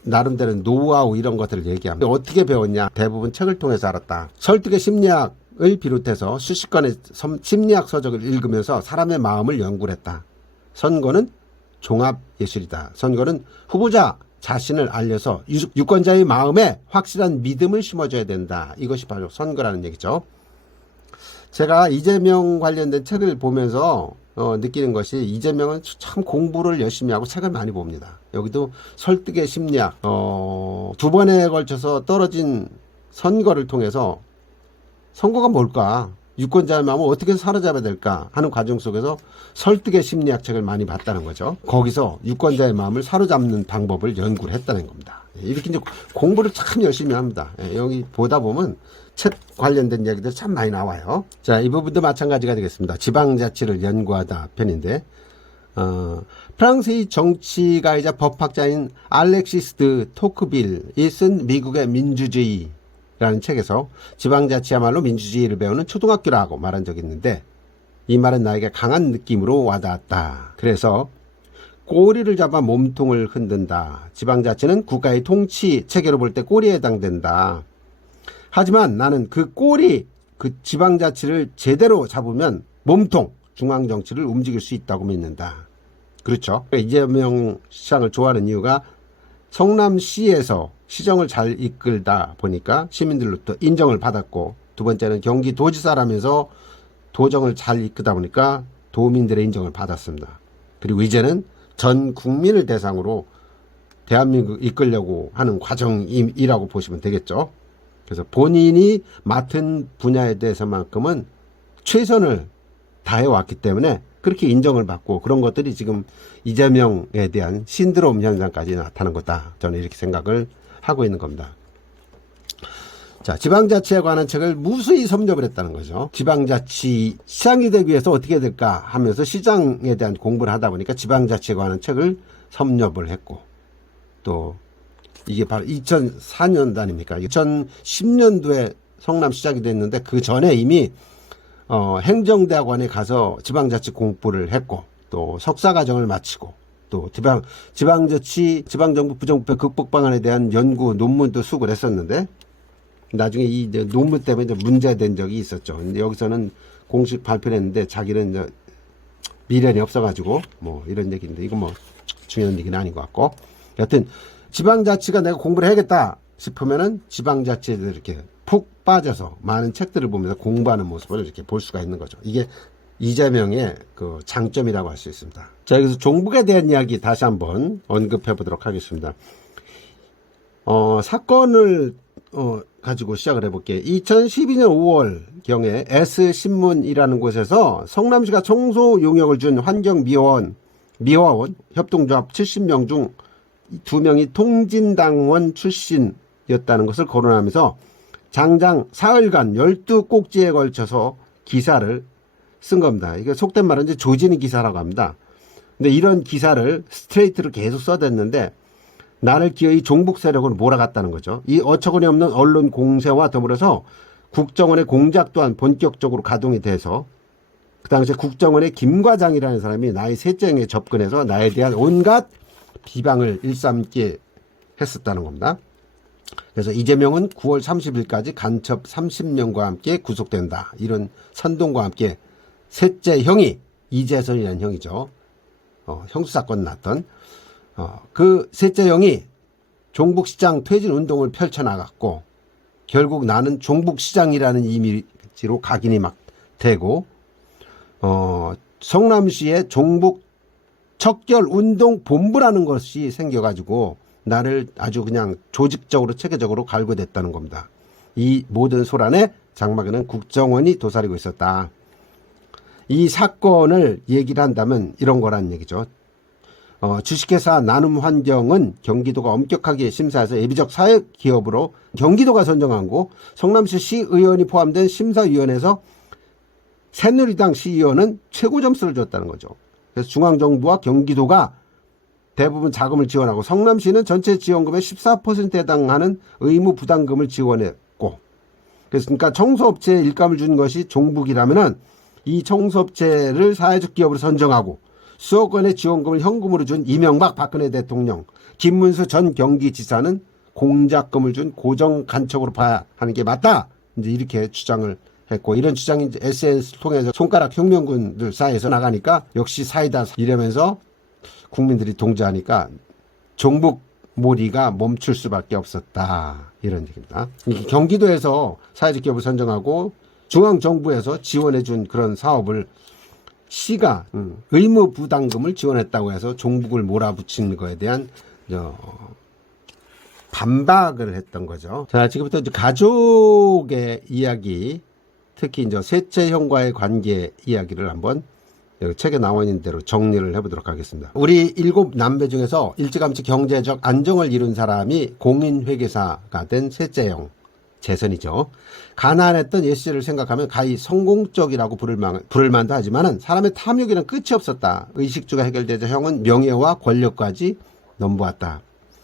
나름대로 노하우 이런 것들을 얘기합니다. 어떻게 배웠냐? 대부분 책을 통해서 알았다. 설득의 심리학을 비롯해서 수십 권의 심리학 서적을 읽으면서 사람의 마음을 연구를 했다. 선거는 종합예술이다. 선거는 후보자 자신을 알려서 유권자의 마음에 확실한 믿음을 심어줘야 된다. 이것이 바로 선거라는 얘기죠. 제가 이재명 관련된 책을 보면서 느끼는 것이 이재명은 참 공부를 열심히 하고 책을 많이 봅니다. 여기도 설득의 심리학, 두 번에 걸쳐서 떨어진 선거를 통해서 선거가 뭘까? 유권자의 마음을 어떻게 사로잡아야 될까 하는 과정 속에서 설득의 심리학 책을 많이 봤다는 거죠. 거기서 유권자의 마음을 사로잡는 방법을 연구를 했다는 겁니다. 이렇게 이제 공부를 참 열심히 합니다. 여기 보다 보면 책 관련된 이야기들 참 많이 나와요. 자, 이 부분도 마찬가지가 되겠습니다. 지방자치를 연구하다 편인데, 프랑스의 정치가이자 법학자인 알렉시스 드 토크빌이 쓴 미국의 민주주의 라는 책에서 지방자치야말로 민주주의를 배우는 초등학교라고 말한 적이 있는데 이 말은 나에게 강한 느낌으로 와닿았다. 그래서 꼬리를 잡아 몸통을 흔든다. 지방자치는 국가의 통치 체계로 볼 때 꼬리에 해당된다. 하지만 나는 그 지방자치를 제대로 잡으면 몸통, 중앙정치를 움직일 수 있다고 믿는다. 그렇죠. 이재명 시장을 좋아하는 이유가 성남시에서 시정을 잘 이끌다 보니까 시민들로부터 인정을 받았고, 두 번째는 경기도지사라면서 도정을 잘 이끌다 보니까 도민들의 인정을 받았습니다. 그리고 이제는 전 국민을 대상으로 대한민국 이끌려고 하는 과정이라고 보시면 되겠죠. 그래서 본인이 맡은 분야에 대해서만큼은 최선을 다해왔기 때문에 그렇게 인정을 받고 그런 것들이 지금 이재명에 대한 신드롬 현상까지 나타난 거다. 저는 이렇게 생각을 하고 있는 겁니다. 자, 지방자치에 관한 책을 무수히 섭렵을 했다는 거죠. 지방자치 시장이 되기 위해서 어떻게 될까 하면서 시장에 대한 공부를 하다 보니까 지방자치에 관한 책을 섭렵을 했고 또 이게 바로 2004년도 아닙니까? 2010년도에 성남시장이 됐는데 그 전에 이미 행정대학원에 가서 지방자치 공부를 했고 또 석사과정을 마치고 또 지방자치 지방정부 부정부패 극복 방안에 대한 연구 논문도 수고를 했었는데 나중에 이 논문 때문에 이제 문제된 적이 있었죠. 근데 여기서는 공식 발표를 했는데 자기는 이제 미련이 없어가지고 뭐 이런 얘기인데 이거 뭐 중요한 얘기는 아닌 것 같고 여튼 지방자치가 내가 공부를 해야겠다 싶으면은 지방자치에 이렇게 푹 빠져서 많은 책들을 보면서 공부하는 모습을 이렇게 볼 수가 있는 거죠. 이게 이재명의 그 장점이라고 할 수 있습니다. 자, 여기서 종북에 대한 이야기 다시 한번 언급해 보도록 하겠습니다. 사건을 가지고 시작을 해볼게요. 2012년 5월경에 S신문이라는 곳에서 성남시가 청소 용역을 준 환경미화원 협동조합 70명 중 2명이 통진당원 출신이었다는 것을 거론하면서 장장 사흘간 12꼭지에 걸쳐서 기사를 쓴 겁니다. 이게 속된 말은 이제 조지는 기사라고 합니다. 근데 이런 기사를 스트레이트로 계속 써댔는데 나를 기어이 종북 세력으로 몰아갔다는 거죠. 이 어처구니 없는 언론 공세와 더불어서 국정원의 공작 또한 본격적으로 가동이 돼서 그 당시에 국정원의 김 과장이라는 사람이 나의 셋째 형에 접근해서 나에 대한 온갖 비방을 일삼게 했었다는 겁니다. 그래서 이재명은 9월 30일까지 간첩 30명과 함께 구속된다. 이런 선동과 함께 셋째 형이 이재선이라는 형이죠. 형수사건 났던 그 셋째 형이 종북시장 퇴진 운동을 펼쳐나갔고 결국 나는 종북시장이라는 이미지로 각인이 막 되고 성남시의 종북 척결운동본부라는 것이 생겨가지고 나를 아주 그냥 조직적으로 체계적으로 갈구됐다는 겁니다. 이 모든 소란에 장막에는 국정원이 도사리고 있었다. 이 사건을 얘기를 한다면 이런 거란 얘기죠. 주식회사 나눔환경은 경기도가 엄격하게 심사해서 예비적 사회기업으로 경기도가 선정하고 성남시 시의원이 포함된 심사위원회에서 새누리당 시의원은 최고 점수를 줬다는 거죠. 그래서 중앙정부와 경기도가 대부분 자금을 지원하고 성남시는 전체 지원금의 14%에 해당하는 의무 부담금을 지원했고 그러니까 청소업체에 일감을 준 것이 종북이라면은 이 청소업체를 사회적 기업으로 선정하고 수억 원의 지원금을 현금으로 준 이명박 박근혜 대통령, 김문수 전 경기지사는 공작금을 준 고정 간첩으로 봐야 하는 게 맞다. 이제 이렇게 주장을 했고 이런 주장이 이제 SNS를 통해서 손가락 혁명군들 사이에서 나가니까 역시 사이다 이러면서 국민들이 동조하니까 종북 몰이가 멈출 수밖에 없었다. 이런 얘기입니다. 경기도에서 사회적 기업을 선정하고 중앙정부에서 지원해준 그런 사업을 시가 의무 부담금을 지원했다고 해서 종북을 몰아붙이는 거에 대한 반박을 했던 거죠. 자, 지금부터 이제 가족의 이야기, 특히 이제 셋째 형과의 관계 이야기를 한번 여기 책에 나와 있는 대로 정리를 해보도록 하겠습니다. 우리 7남매 중에서 일찌감치 경제적 안정을 이룬 사람이 공인회계사가 된 셋째 형. 재선이죠. 가난했던 예씨를 생각하면 가히 성공적이라고 부를 만도 하지만은 사람의 탐욕에는 끝이 없었다. 의식주가 해결되자 형은 명예와 권력까지 넘보았다.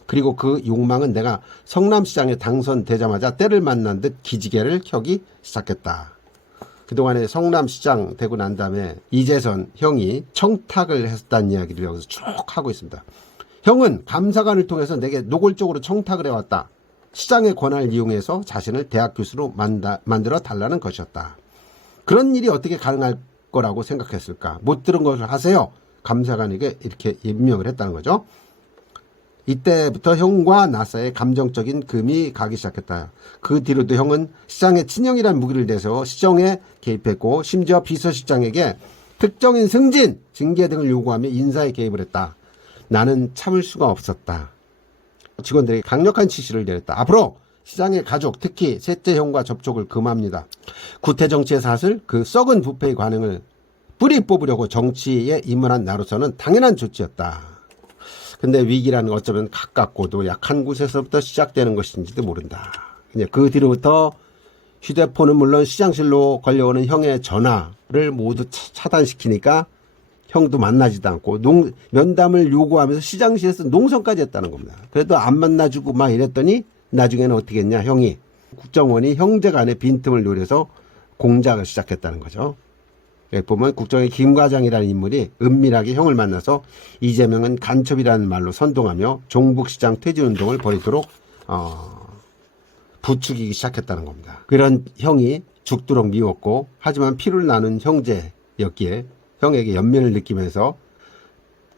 그리고 그 욕망은 내가 성남시장에 당선되자마자 때를 만난 듯 기지개를 켜기 시작했다. 그동안에 성남시장 되고 난 다음에 이재선 형이 청탁을 했다는 이야기를 여기서 쭉 하고 있습니다. 형은 감사관을 통해서 내게 노골적으로 청탁을 해왔다. 시장의 권한을 이용해서 자신을 대학 교수로 만들어 달라는 것이었다. 그런 일이 어떻게 가능할 거라고 생각했을까? 못 들은 것을 하세요. 감사관에게 이렇게 임명을 했다는 거죠. 이때부터 형과 나 사이에 감정적인 금이 가기 시작했다. 그 뒤로도 형은 시장의 친형이라는 무기를 내세워 시정에 개입했고 심지어 비서실장에게 특정인 승진, 징계 등을 요구하며 인사에 개입을 했다. 나는 참을 수가 없었다. 직원들에게 강력한 지시를 내렸다. 앞으로 시장의 가족, 특히 셋째 형과 접촉을 금합니다. 구태 정치의 사슬, 그 썩은 부패의 관행을 뿌리 뽑으려고 정치에 입문한 나로서는 당연한 조치였다. 근데 위기라는 건 어쩌면 가깝고도 약한 곳에서부터 시작되는 것인지도 모른다. 그 뒤로부터 휴대폰은 물론 시장실로 걸려오는 형의 전화를 모두 차단시키니까 형도 만나지도 않고 면담을 요구하면서 시장실에서 농성까지 했다는 겁니다. 그래도 안 만나주고 막 이랬더니 나중에는 어떻게 했냐. 형이 국정원이 형제 간의 빈틈을 노려서 공작을 시작했다는 거죠. 여기 보면 국정의 김 과장이라는 인물이 은밀하게 형을 만나서 이재명은 간첩이라는 말로 선동하며 종북시장 퇴진운동을 벌이도록 부추기기 시작했다는 겁니다. 그런 형이 죽도록 미웠고 하지만 피를 나눈 형제였기에 형에게 연민을 느끼면서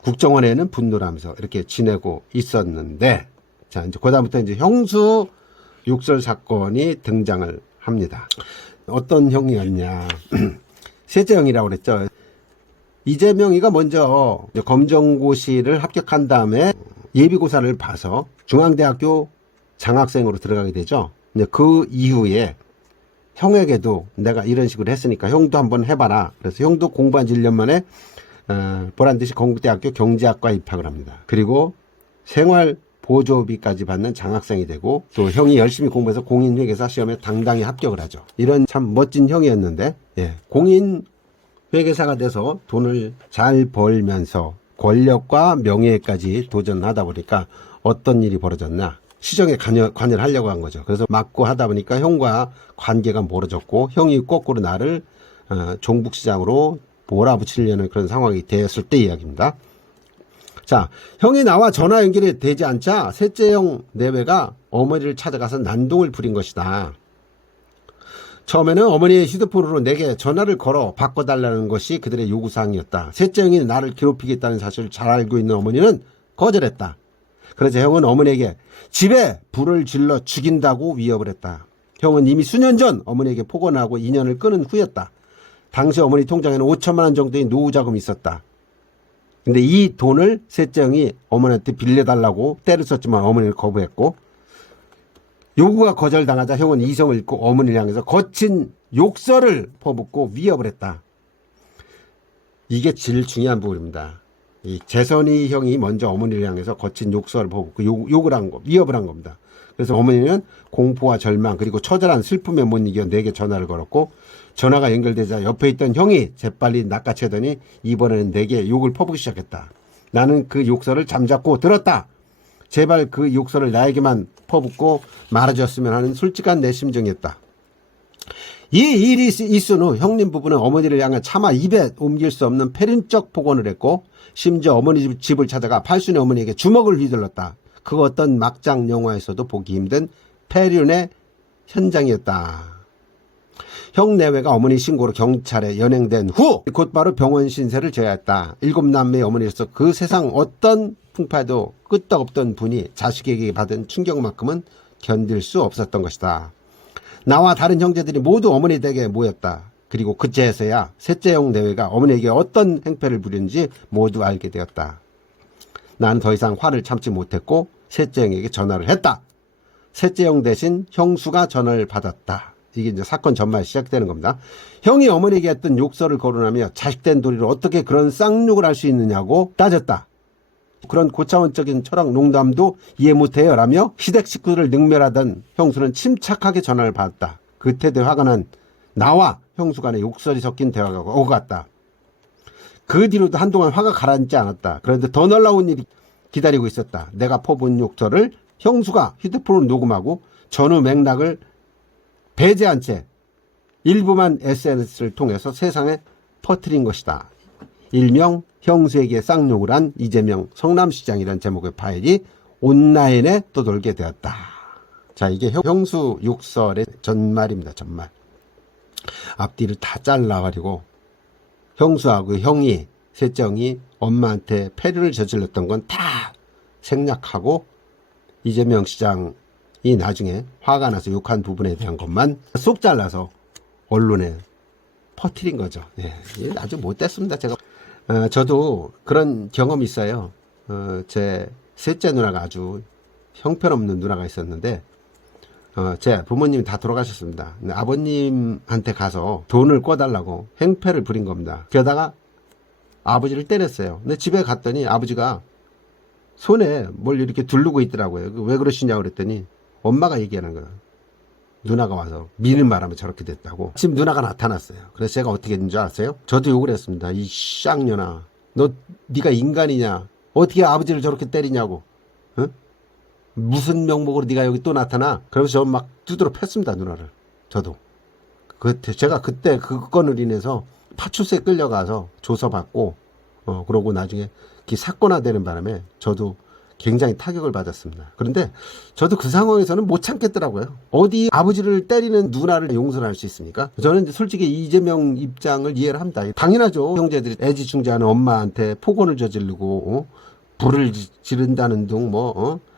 국정원에는 분노를 하면서 이렇게 지내고 있었는데, 자, 이제 그다음부터 이제 형수 욕설 사건이 등장을 합니다. 어떤 형이었냐. 셋째 형이라고 그랬죠. 이재명이가 먼저 검정고시를 합격한 다음에 예비고사를 봐서 중앙대학교 장학생으로 들어가게 되죠. 그 이후에 형에게도 내가 이런 식으로 했으니까 형도 한번 해봐라. 그래서 형도 공부한 지 1년 만에 보란듯이 건국대학교 경제학과에 입학을 합니다. 그리고 생활 보조비까지 받는 장학생이 되고 또 형이 열심히 공부해서 공인회계사 시험에 당당히 합격을 하죠. 이런 참 멋진 형이었는데, 예, 공인회계사가 돼서 돈을 잘 벌면서 권력과 명예까지 도전하다 보니까 어떤 일이 벌어졌나. 시정에 관여를 하려고 한 거죠. 그래서 맞고 하다 보니까 형과 관계가 멀어졌고 형이 거꾸로 나를 종북시장으로 몰아붙이려는 그런 상황이 되었을 때 이야기입니다. 자, 형이 나와 전화 연결이 되지 않자 셋째 형 내외가 어머니를 찾아가서 난동을 부린 것이다. 처음에는 어머니의 휴대폰으로 내게 전화를 걸어 바꿔달라는 것이 그들의 요구사항이었다. 셋째 형이 나를 괴롭히겠다는 사실을 잘 알고 있는 어머니는 거절했다. 그러자 형은 어머니에게 집에 불을 질러 죽인다고 위협을 했다. 형은 이미 수년 전 어머니에게 폭언하고 인연을 끊은 후였다. 당시 어머니 통장에는 5천만 원 정도의 노후 자금이 있었다. 근데 이 돈을 셋째 형이 어머니한테 빌려달라고 때를 썼지만 어머니는 거부했고, 요구가 거절당하자 형은 이성을 잃고 어머니를 향해서 거친 욕설을 퍼붓고 위협을 했다. 이게 제일 중요한 부분입니다. 이 재선이 형이 먼저 어머니를 향해서 거친 욕설을 퍼붓고 욕을 한 거, 위협을 한 겁니다. 그래서 어머니는 공포와 절망 그리고 처절한 슬픔에 못 이겨 내게 전화를 걸었고, 전화가 연결되자 옆에 있던 형이 재빨리 낚아채더니 이번에는 내게 욕을 퍼붓기 시작했다. 나는 그 욕설을 잠잡고 들었다. 제발 그 욕설을 나에게만 퍼붓고 말아줬으면 하는 솔직한 내 심정이었다. 이 일이 있은 후 형님 부부는 어머니를 향해 차마 입에 옮길 수 없는 패륜적 폭언을 했고, 심지어 어머니 집을 찾아가 팔순의 어머니에게 주먹을 휘둘렀다. 그 어떤 막장 영화에서도 보기 힘든 패륜의 현장이었다. 형 내외가 어머니 신고로 경찰에 연행된 후 곧바로 병원 신세를 져야 했다. 7남매의 어머니로서 그 세상 어떤 풍파에도 끄떡없던 분이 자식에게 받은 충격만큼은 견딜 수 없었던 것이다. 나와 다른 형제들이 모두 어머니 댁에 모였다. 그리고 그제서야 셋째 형 내외가 어머니에게 어떤 행패를 부렸는지 모두 알게 되었다. 나는 더 이상 화를 참지 못했고 셋째 형에게 전화를 했다. 셋째 형 대신 형수가 전화를 받았다. 이게 이제 사건 전말이 시작되는 겁니다. 형이 어머니에게 했던 욕설을 거론하며 자식된 도리로 어떻게 그런 쌍욕을 할 수 있느냐고 따졌다. 그런 고차원적인 철학 농담도 이해 못해요 라며 시댁 식구들을 능멸하던 형수는 침착하게 전화를 받았다. 그 태도에 화가 난 나와 형수 간의 욕설이 섞인 대화가 오갔다. 그 뒤로도 한동안 화가 가라앉지 않았다. 그런데 더 놀라운 일이 기다리고 있었다. 내가 퍼부은 욕설을 형수가 휴대폰으로 녹음하고 전후 맥락을 배제한 채 일부만 SNS를 통해서 세상에 퍼뜨린 것이다. 일명 형수에게 쌍욕을 한 이재명 성남시장이라는 제목의 파일이 온라인에 떠돌게 되었다. 자, 이게 형수 욕설의 전말입니다. 전말. 앞뒤를 다 잘라가지고 형수하고 형이 셋째 형이 엄마한테 패륜을 저질렀던 건 다 생략하고 이재명 시장이 나중에 화가 나서 욕한 부분에 대한 것만 쏙 잘라서 언론에 퍼뜨린 거죠. 네, 아주 못됐습니다. 제가 저도 그런 경험이 있어요. 제 셋째 누나가 아주 형편없는 누나가 있었는데 제 부모님이 다 돌아가셨습니다. 근데 아버님한테 가서 돈을 꿔달라고 행패를 부린 겁니다. 게다가 아버지를 때렸어요. 근데 집에 갔더니 아버지가 손에 뭘 이렇게 두르고 있더라고요. 왜 그러시냐고 그랬더니 엄마가 얘기하는 거예요. 누나가 와서 미는 바람에 저렇게 됐다고. 지금 누나가 나타났어요. 그래서 제가 어떻게 했는 줄 아세요? 저도 욕을 했습니다. 이 쌍년아, 네가 인간이냐? 어떻게 아버지를 저렇게 때리냐고. 응? 무슨 명목으로 네가 여기 또 나타나? 그러면서 저 막 두드러 팼습니다, 누나를. 저도. 제가 그때 그 건을 인해서 파출소에 끌려가서 조사받고, 그러고 나중에 사건화되는 바람에 저도 굉장히 타격을 받았습니다. 그런데 저도 그 상황에서는 못 참겠더라고요. 어디 아버지를 때리는 누나를 용서를 할 수 있습니까? 저는 솔직히 이재명 입장을 이해를 합니다. 당연하죠. 형제들이 애지중지하는 엄마한테 폭언을 저지르고 불을 지른다는 등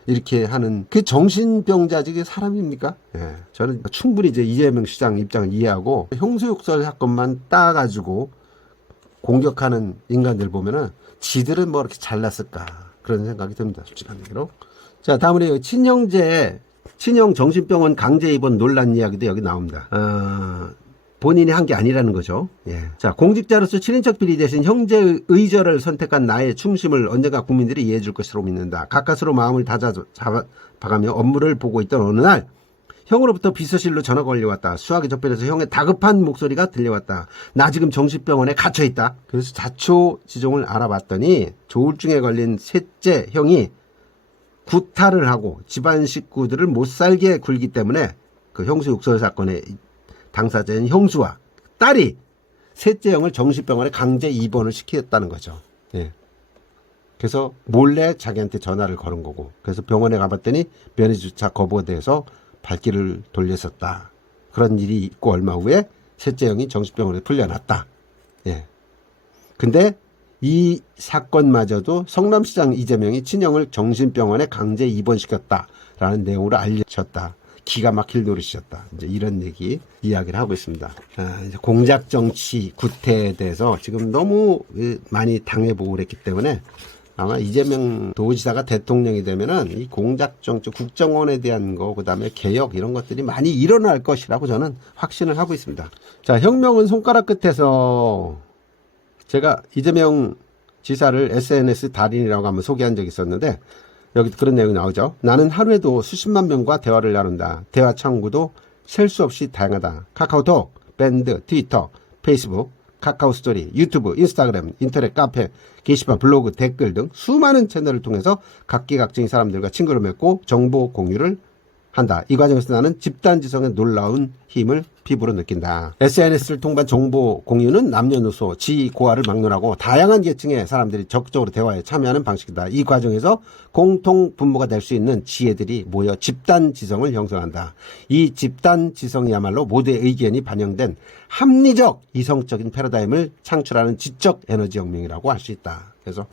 이렇게 하는 그 정신병자직의 사람입니까? 예, 저는 충분히 이제 이재명 시장 입장을 이해하고 형사욕설 사건만 따가지고 공격하는 인간들 보면은 지들은 뭐 이렇게 잘났을까 그런 생각이 듭니다. 솔직한 얘기로. 자, 다음으로 친형 정신병원 강제 입원 논란 이야기도 여기 나옵니다. 본인이 한 게 아니라는 거죠. 예. 자, 공직자로서 친인척 비리 대신 형제 의절을 선택한 나의 충심을 언젠가 국민들이 이해해 줄 것으로 믿는다. 가까스로 마음을 다잡아가며 업무를 보고 있던 어느 날 형으로부터 비서실로 전화가 걸려왔다. 수화기 접변에서 형의 다급한 목소리가 들려왔다. 나 지금 정신병원에 갇혀있다. 그래서 자초지종을 알아봤더니 조울증에 걸린 셋째 형이 구타를 하고 집안 식구들을 못살게 굴기 때문에 그 형수 욕설 사건의 당사자인 형수와 딸이 셋째 형을 정신병원에 강제 입원을 시켰다는 거죠. 예. 그래서 몰래 자기한테 전화를 걸은 거고, 그래서 병원에 가봤더니 면회 주차 거부가 돼서 발길을 돌렸었다. 그런 일이 있고 얼마 후에 셋째 형이 정신병원에 풀려났다. 예. 근데 이 사건마저도 성남시장 이재명이 친형을 정신병원에 강제 입원시켰다라는 내용으로 알려졌다. 기가 막힐 노릇이었다. 이제 이런 이야기를 하고 있습니다. 이제 공작 정치 구태에 대해서 지금 너무 많이 당해보고 그랬기 때문에 아마 이재명 도지사가 대통령이 되면은 이 공작 정치, 국정원에 대한 거, 그 다음에 개혁 이런 것들이 많이 일어날 것이라고 저는 확신을 하고 있습니다. 자, 혁명은 손가락 끝에서 제가 이재명 지사를 SNS 달인이라고 한번 소개한 적이 있었는데 여기 그런 내용이 나오죠. 나는 하루에도 수십만 명과 대화를 나눈다. 대화 창구도 셀 수 없이 다양하다. 카카오톡, 밴드, 트위터, 페이스북, 카카오 스토리, 유튜브, 인스타그램, 인터넷 카페, 게시판, 블로그, 댓글 등 수많은 채널을 통해서 각기각층의 사람들과 친구를 맺고 정보 공유를 한다. 이 과정에서 나는 집단지성의 놀라운 힘을 피부로 느낀다. SNS를 통한 정보 공유는 남녀노소, 지고하를 막론하고 다양한 계층의 사람들이 적극적으로 대화에 참여하는 방식이다. 이 과정에서 공통 분모가 될 수 있는 지혜들이 모여 집단지성을 형성한다. 이 집단지성이야말로 모두의 의견이 반영된 합리적 이성적인 패러다임을 창출하는 지적 에너지 혁명이라고 할 수 있다. 그래서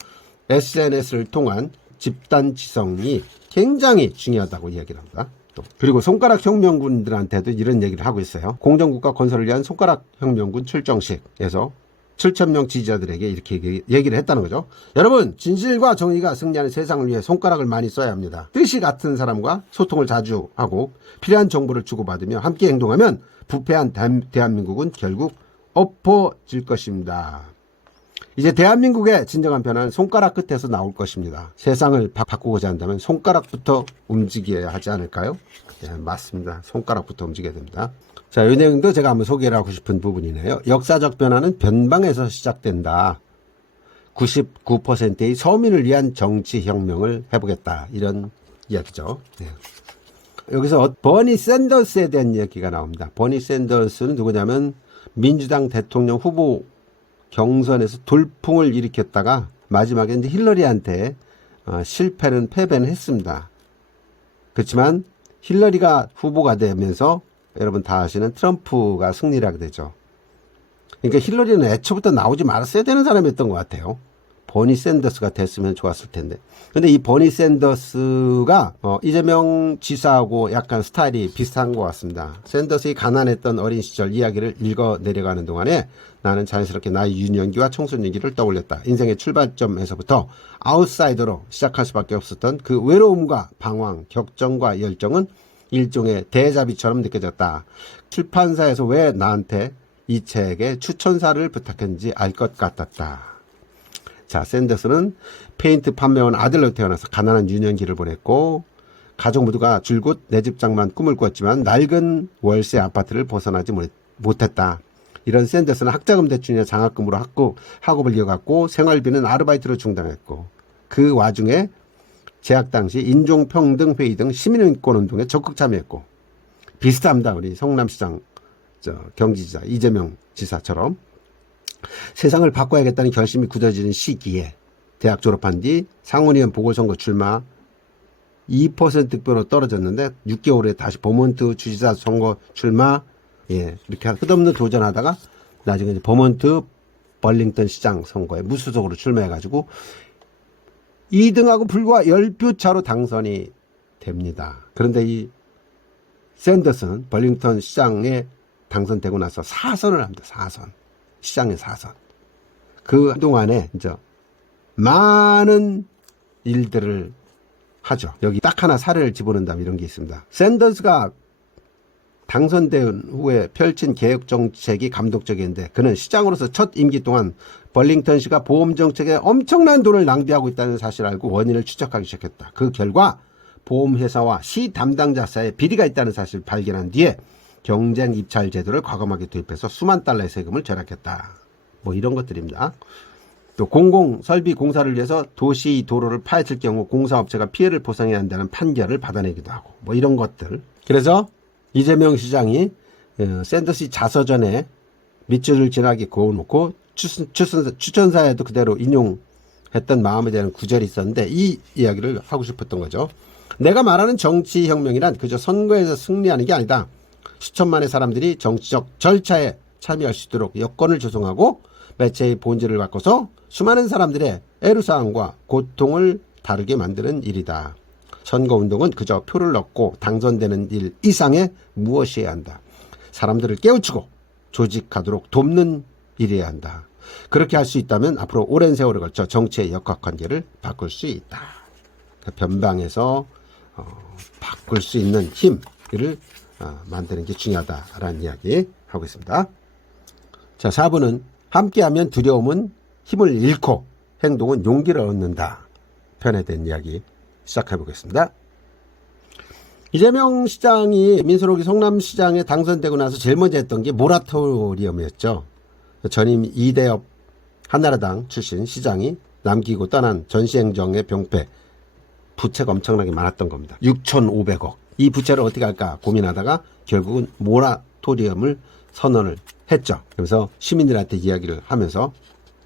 SNS를 통한 집단지성이 굉장히 중요하다고 이야기를 합니다. 그리고 손가락 혁명군들한테도 이런 얘기를 하고 있어요. 공정국가 건설을 위한 손가락 혁명군 출정식에서 7,000명 지지자들에게 이렇게 얘기를 했다는 거죠. 여러분, 진실과 정의가 승리하는 세상을 위해 손가락을 많이 써야 합니다. 뜻이 같은 사람과 소통을 자주 하고 필요한 정보를 주고받으며 함께 행동하면 부패한 대한민국은 결국 엎어질 것입니다. 이제 대한민국의 진정한 변화는 손가락 끝에서 나올 것입니다. 세상을 바꾸고자 한다면 손가락부터 움직여야 하지 않을까요? 네, 맞습니다. 손가락부터 움직여야 됩니다. 자, 이 내용도 제가 한번 소개를 하고 싶은 부분이네요. 역사적 변화는 변방에서 시작된다. 99%의 서민을 위한 정치혁명을 해보겠다. 이런 이야기죠. 네. 여기서 버니 샌더스에 대한 이야기가 나옵니다. 버니 샌더스는 누구냐면 민주당 대통령 후보 경선에서 돌풍을 일으켰다가 마지막에 이제 힐러리한테 패배는 했습니다. 그렇지만 힐러리가 후보가 되면서 여러분 다 아시는 트럼프가 승리를 하게 되죠. 그러니까 힐러리는 애초부터 나오지 말았어야 되는 사람이었던 것 같아요. 버니 샌더스가 됐으면 좋았을 텐데. 근데 이 버니 샌더스가 이재명 지사하고 약간 스타일이 비슷한 것 같습니다. 샌더스의 가난했던 어린 시절 이야기를 읽어 내려가는 동안에 나는 자연스럽게 나의 유년기와 청소년기를 떠올렸다. 인생의 출발점에서부터 아웃사이더로 시작할 수밖에 없었던 그 외로움과 방황, 격정과 열정은 일종의 대자비처럼 느껴졌다. 출판사에서 왜 나한테 이 책의 추천사를 부탁했는지 알 것 같았다. 자, 샌더스는 페인트 판매원 아들로 태어나서 가난한 유년기를 보냈고 가족 모두가 줄곧 내 집장만 꿈을 꿨지만 낡은 월세 아파트를 벗어나지 못했다. 이런 샌더스는 학자금 대출이나 장학금으로 학업을 이어갔고 생활비는 아르바이트로 충당했고 그 와중에 재학 당시 인종평등회의 등 시민인권운동에 적극 참여했고 비슷합니다. 우리 성남시장 경기지사 이재명 지사처럼 세상을 바꿔야겠다는 결심이 굳어지는 시기에 대학 졸업한 뒤 상원의원 보궐선거 출마 2%득표로 떨어졌는데 6개월 후에 다시 버몬트 주지사 선거 출마 이렇게 끝없는 도전하다가 나중에 버몬트 벌링턴 시장 선거에 무소속으로 출마해가지고 2등하고 불과 10표 차로 당선이 됩니다. 그런데 이 샌더스는 벌링턴 시장에 당선되고 나서 4선을 합니다. 4선. 시장의 4선. 그 동안에 이제 많은 일들을 하죠. 여기 딱 하나 사례를 집어넣는다면 이런 게 있습니다. 샌더스가 당선된 후에 펼친 개혁 정책이 감독적인데 그는 시장으로서 첫 임기 동안 벌링턴시가 보험 정책에 엄청난 돈을 낭비하고 있다는 사실을 알고 원인을 추적하기 시작했다. 그 결과 보험회사와 시 담당자 사이에 비리가 있다는 사실을 발견한 뒤에 경쟁 입찰 제도를 과감하게 도입해서 수만 달러의 세금을 절약했다. 뭐 이런 것들입니다. 또 공공설비 공사를 위해서 도시 도로를 파헤칠 경우 공사업체가 피해를 보상해야 한다는 판결을 받아내기도 하고 뭐 이런 것들. 그래서 이재명 시장이 샌더스 자서전에 밑줄을 진하게 그어놓고 추천사에도 그대로 인용했던 마음에 대한 구절이 있었는데 이 이야기를 하고 싶었던 거죠. 내가 말하는 정치혁명이란 그저 선거에서 승리하는 게 아니다. 수천만의 사람들이 정치적 절차에 참여할 수 있도록 여건을 조성하고 매체의 본질을 바꿔서 수많은 사람들의 애로사항과 고통을 다르게 만드는 일이다. 선거운동은 그저 표를 얻고 당선되는 일 이상의 무엇이어야 한다. 사람들을 깨우치고 조직하도록 돕는 일이어야 한다. 그렇게 할 수 있다면 앞으로 오랜 세월을 걸쳐 정치의 역학관계를 바꿀 수 있다. 변방에서 바꿀 수 있는 힘을 만드는 게 중요하다라는 이야기 하고 있습니다. 자, 4부는 함께하면 두려움은 힘을 잃고 행동은 용기를 얻는다. 편에 대한 이야기 시작해 보겠습니다. 이재명 시장이 민수록이 성남시장에 당선되고 나서 제일 먼저 했던 게 모라토리엄이었죠. 전임 이대엽 한나라당 출신 시장이 남기고 떠난 전시행정의 병폐 부채가 엄청나게 많았던 겁니다. 6,500억. 이 부채를 어떻게 할까 고민하다가 결국은 모라토리엄을 선언을 했죠. 그래서 시민들한테 이야기를 하면서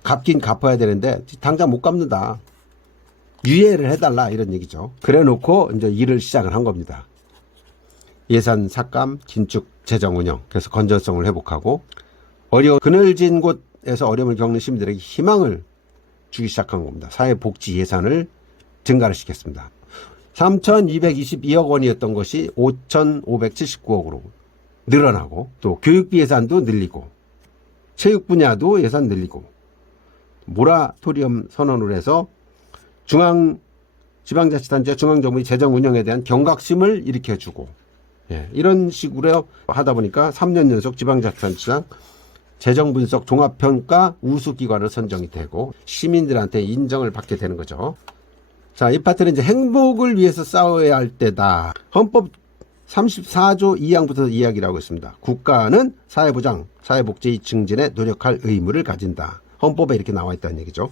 갚긴 갚아야 되는데 당장 못 갚는다. 유예를 해달라 이런 얘기죠. 그래 놓고 이제 일을 시작을 한 겁니다. 예산 삭감, 긴축 재정 운영. 그래서 건전성을 회복하고 그늘진 곳에서 어려움을 겪는 시민들에게 희망을 주기 시작한 겁니다. 사회복지 예산을 증가를 시켰습니다. 3,222억 원이었던 것이 5,579억으로 늘어나고 또 교육비 예산도 늘리고 체육 분야도 예산 늘리고 모라토리엄 선언을 해서 지방자치단체와 중앙정부의 재정 운영에 대한 경각심을 일으켜주고 이런 식으로 하다 보니까 3년 연속 지방자치단체장 재정분석 종합평가 우수기관으로 선정이 되고 시민들한테 인정을 받게 되는 거죠. 자, 이 파트는 이제 행복을 위해서 싸워야 할 때다. 헌법 34조 2항부터 이야기를 하고 있습니다. 국가는 사회보장, 사회복지 증진에 노력할 의무를 가진다. 헌법에 이렇게 나와 있다는 얘기죠.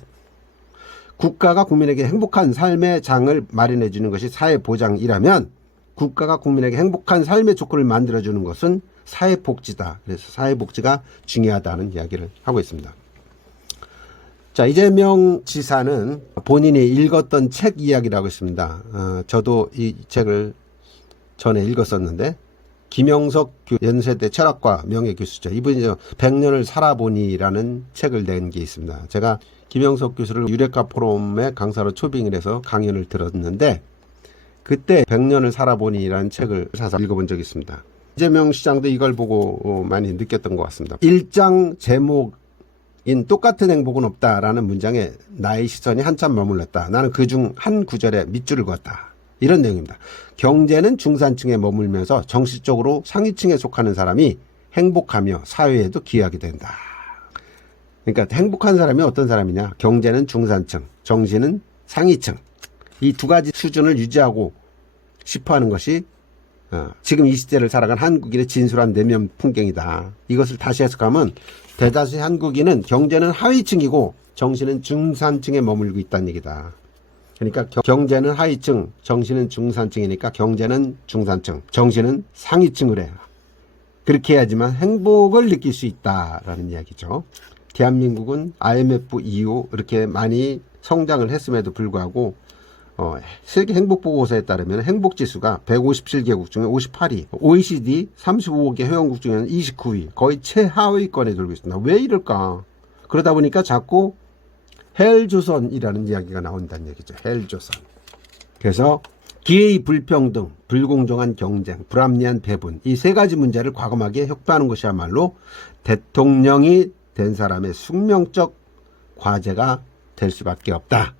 국가가 국민에게 행복한 삶의 장을 마련해 주는 것이 사회보장이라면 국가가 국민에게 행복한 삶의 조건을 만들어주는 것은 사회복지다. 그래서 사회복지가 중요하다는 이야기를 하고 있습니다. 자, 이재명 지사는 본인이 읽었던 책 이야기를 하고 있습니다. 저도 이 책을 전에 읽었었는데 김영석 연세대 철학과 명예교수죠. 이분이 100년을 살아보니라는 책을 낸 게 있습니다. 제가 김영석 교수를 유레카 포럼의 강사로 초빙을 해서 강연을 들었는데 그때 100년을 살아보니라는 책을 사서 읽어본 적이 있습니다. 이재명 시장도 이걸 보고 많이 느꼈던 것 같습니다. 1장 제목인 똑같은 행복은 없다라는 문장에 나의 시선이 한참 머물렀다. 나는 그중 한 구절에 밑줄을 그었다. 이런 내용입니다. 경제는 중산층에 머물면서 정신적으로 상위층에 속하는 사람이 행복하며 사회에도 기여하게 된다. 그러니까 행복한 사람이 어떤 사람이냐? 경제는 중산층, 정신은 상위층. 이 두 가지 수준을 유지하고 싶어하는 것이 지금 이 시대를 살아간 한국인의 진솔한 내면 풍경이다. 이것을 다시 해석하면 대다수의 한국인은 경제는 하위층이고 정신은 중산층에 머물고 있다는 얘기다. 그러니까 경제는 하위층, 정신은 중산층이니까 경제는 중산층, 정신은 상위층을 해요. 그렇게 해야지만 행복을 느낄 수 있다라는 이야기죠. 대한민국은 IMF 이후 이렇게 많이 성장을 했음에도 불구하고 세계 행복보고서에 따르면 행복지수가 157개국 중에 58위, OECD 35개 회원국 중에는 29위, 거의 최하위권에 들고 있습니다. 왜 이럴까? 그러다 보니까 자꾸 헬조선이라는 이야기가 나온다는 얘기죠. 헬조선. 그래서 기회의 불평등, 불공정한 경쟁, 불합리한 배분, 이 세 가지 문제를 과감하게 혁파하는 것이야말로 대통령이 된 사람의 숙명적 과제가 될 수밖에 없다.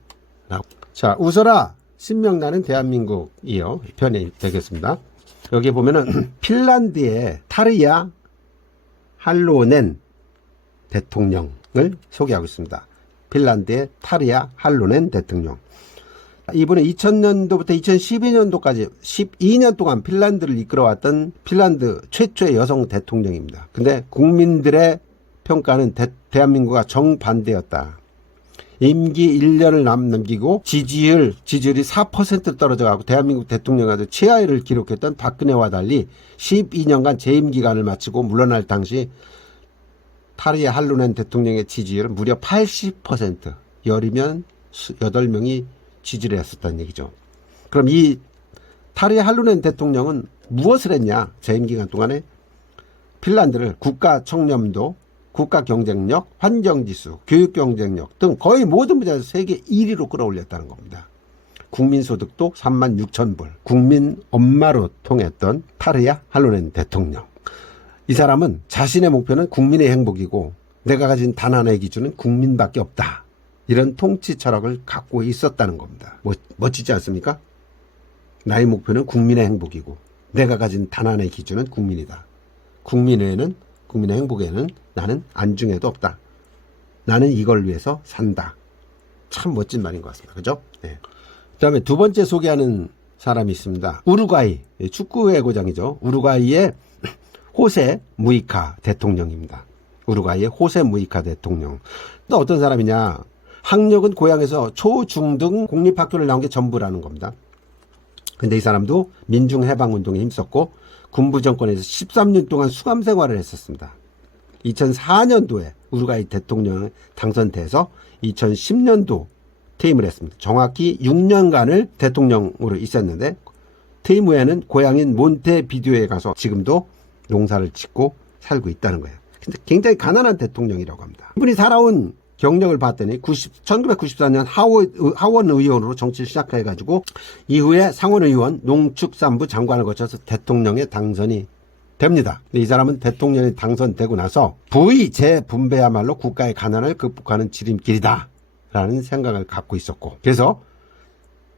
자, 웃어라 신명나는 대한민국이요 편이 되겠습니다. 여기 보면은 핀란드의 타르야 할로넨 대통령을 소개하고 있습니다. 핀란드의 타르야 할로넨 대통령. 이분은 2000년도부터 2012년도까지 12년 동안 핀란드를 이끌어왔던 핀란드 최초의 여성 대통령입니다. 근데 국민들의 평가는 대한민국과 정반대였다. 임기 1년을 남기고 지지율이 4% 떨어져가고 대한민국 대통령한테 최하위를 기록했던 박근혜와 달리 12년간 재임 기간을 마치고 물러날 당시 타르야 할로넨 대통령의 지지율은 무려 80%, 열이면 8명이 지지를 했었다는 얘기죠. 그럼 이 타르야 할로넨 대통령은 무엇을 했냐? 재임 기간 동안에 핀란드를 국가 청렴도, 국가 경쟁력, 환경지수, 교육 경쟁력 등 거의 모든 분야에서 세계 1위로 끌어올렸다는 겁니다. 국민소득도 36,000불, 국민 엄마로 통했던 타르야 할로넨 대통령. 이 사람은 자신의 목표는 국민의 행복이고 내가 가진 단 하나의 기준은 국민밖에 없다. 이런 통치 철학을 갖고 있었다는 겁니다. 멋지지 않습니까? 나의 목표는 국민의 행복이고 내가 가진 단 하나의 기준은 국민이다. 국민의 행복에는 나는 안중에도 없다. 나는 이걸 위해서 산다. 참 멋진 말인 것 같습니다. 그죠? 네. 그 다음에 두 번째 소개하는 사람이 있습니다. 우루과이, 축구의 고장이죠. 우루과이의 호세 무이카 대통령입니다. 우루과이의 호세 무이카 대통령. 또 어떤 사람이냐? 학력은 고향에서 초, 중 등 공립학교를 나온 게 전부라는 겁니다. 근데 이 사람도 민중해방운동에 힘썼고 군부 정권에서 13년 동안 수감 생활을 했었습니다. 2004년도에 우루과이 대통령 당선돼서 2010년도 퇴임을 했습니다. 정확히 6년간을 대통령으로 있었는데 퇴임 후에는 고향인 몬테비디오에 가서 지금도 농사를 짓고 살고 있다는 거예요. 근데 굉장히 가난한 대통령이라고 합니다. 이분이 살아온 경력을 봤더니 1994년 하원 의원으로 정치를 시작해가지고 이후에 상원의원, 농축산부 장관을 거쳐서 대통령에 당선이 됩니다. 이 사람은 대통령이 당선되고 나서 부의 재분배야말로 국가의 가난을 극복하는 지름길이다 라는 생각을 갖고 있었고, 그래서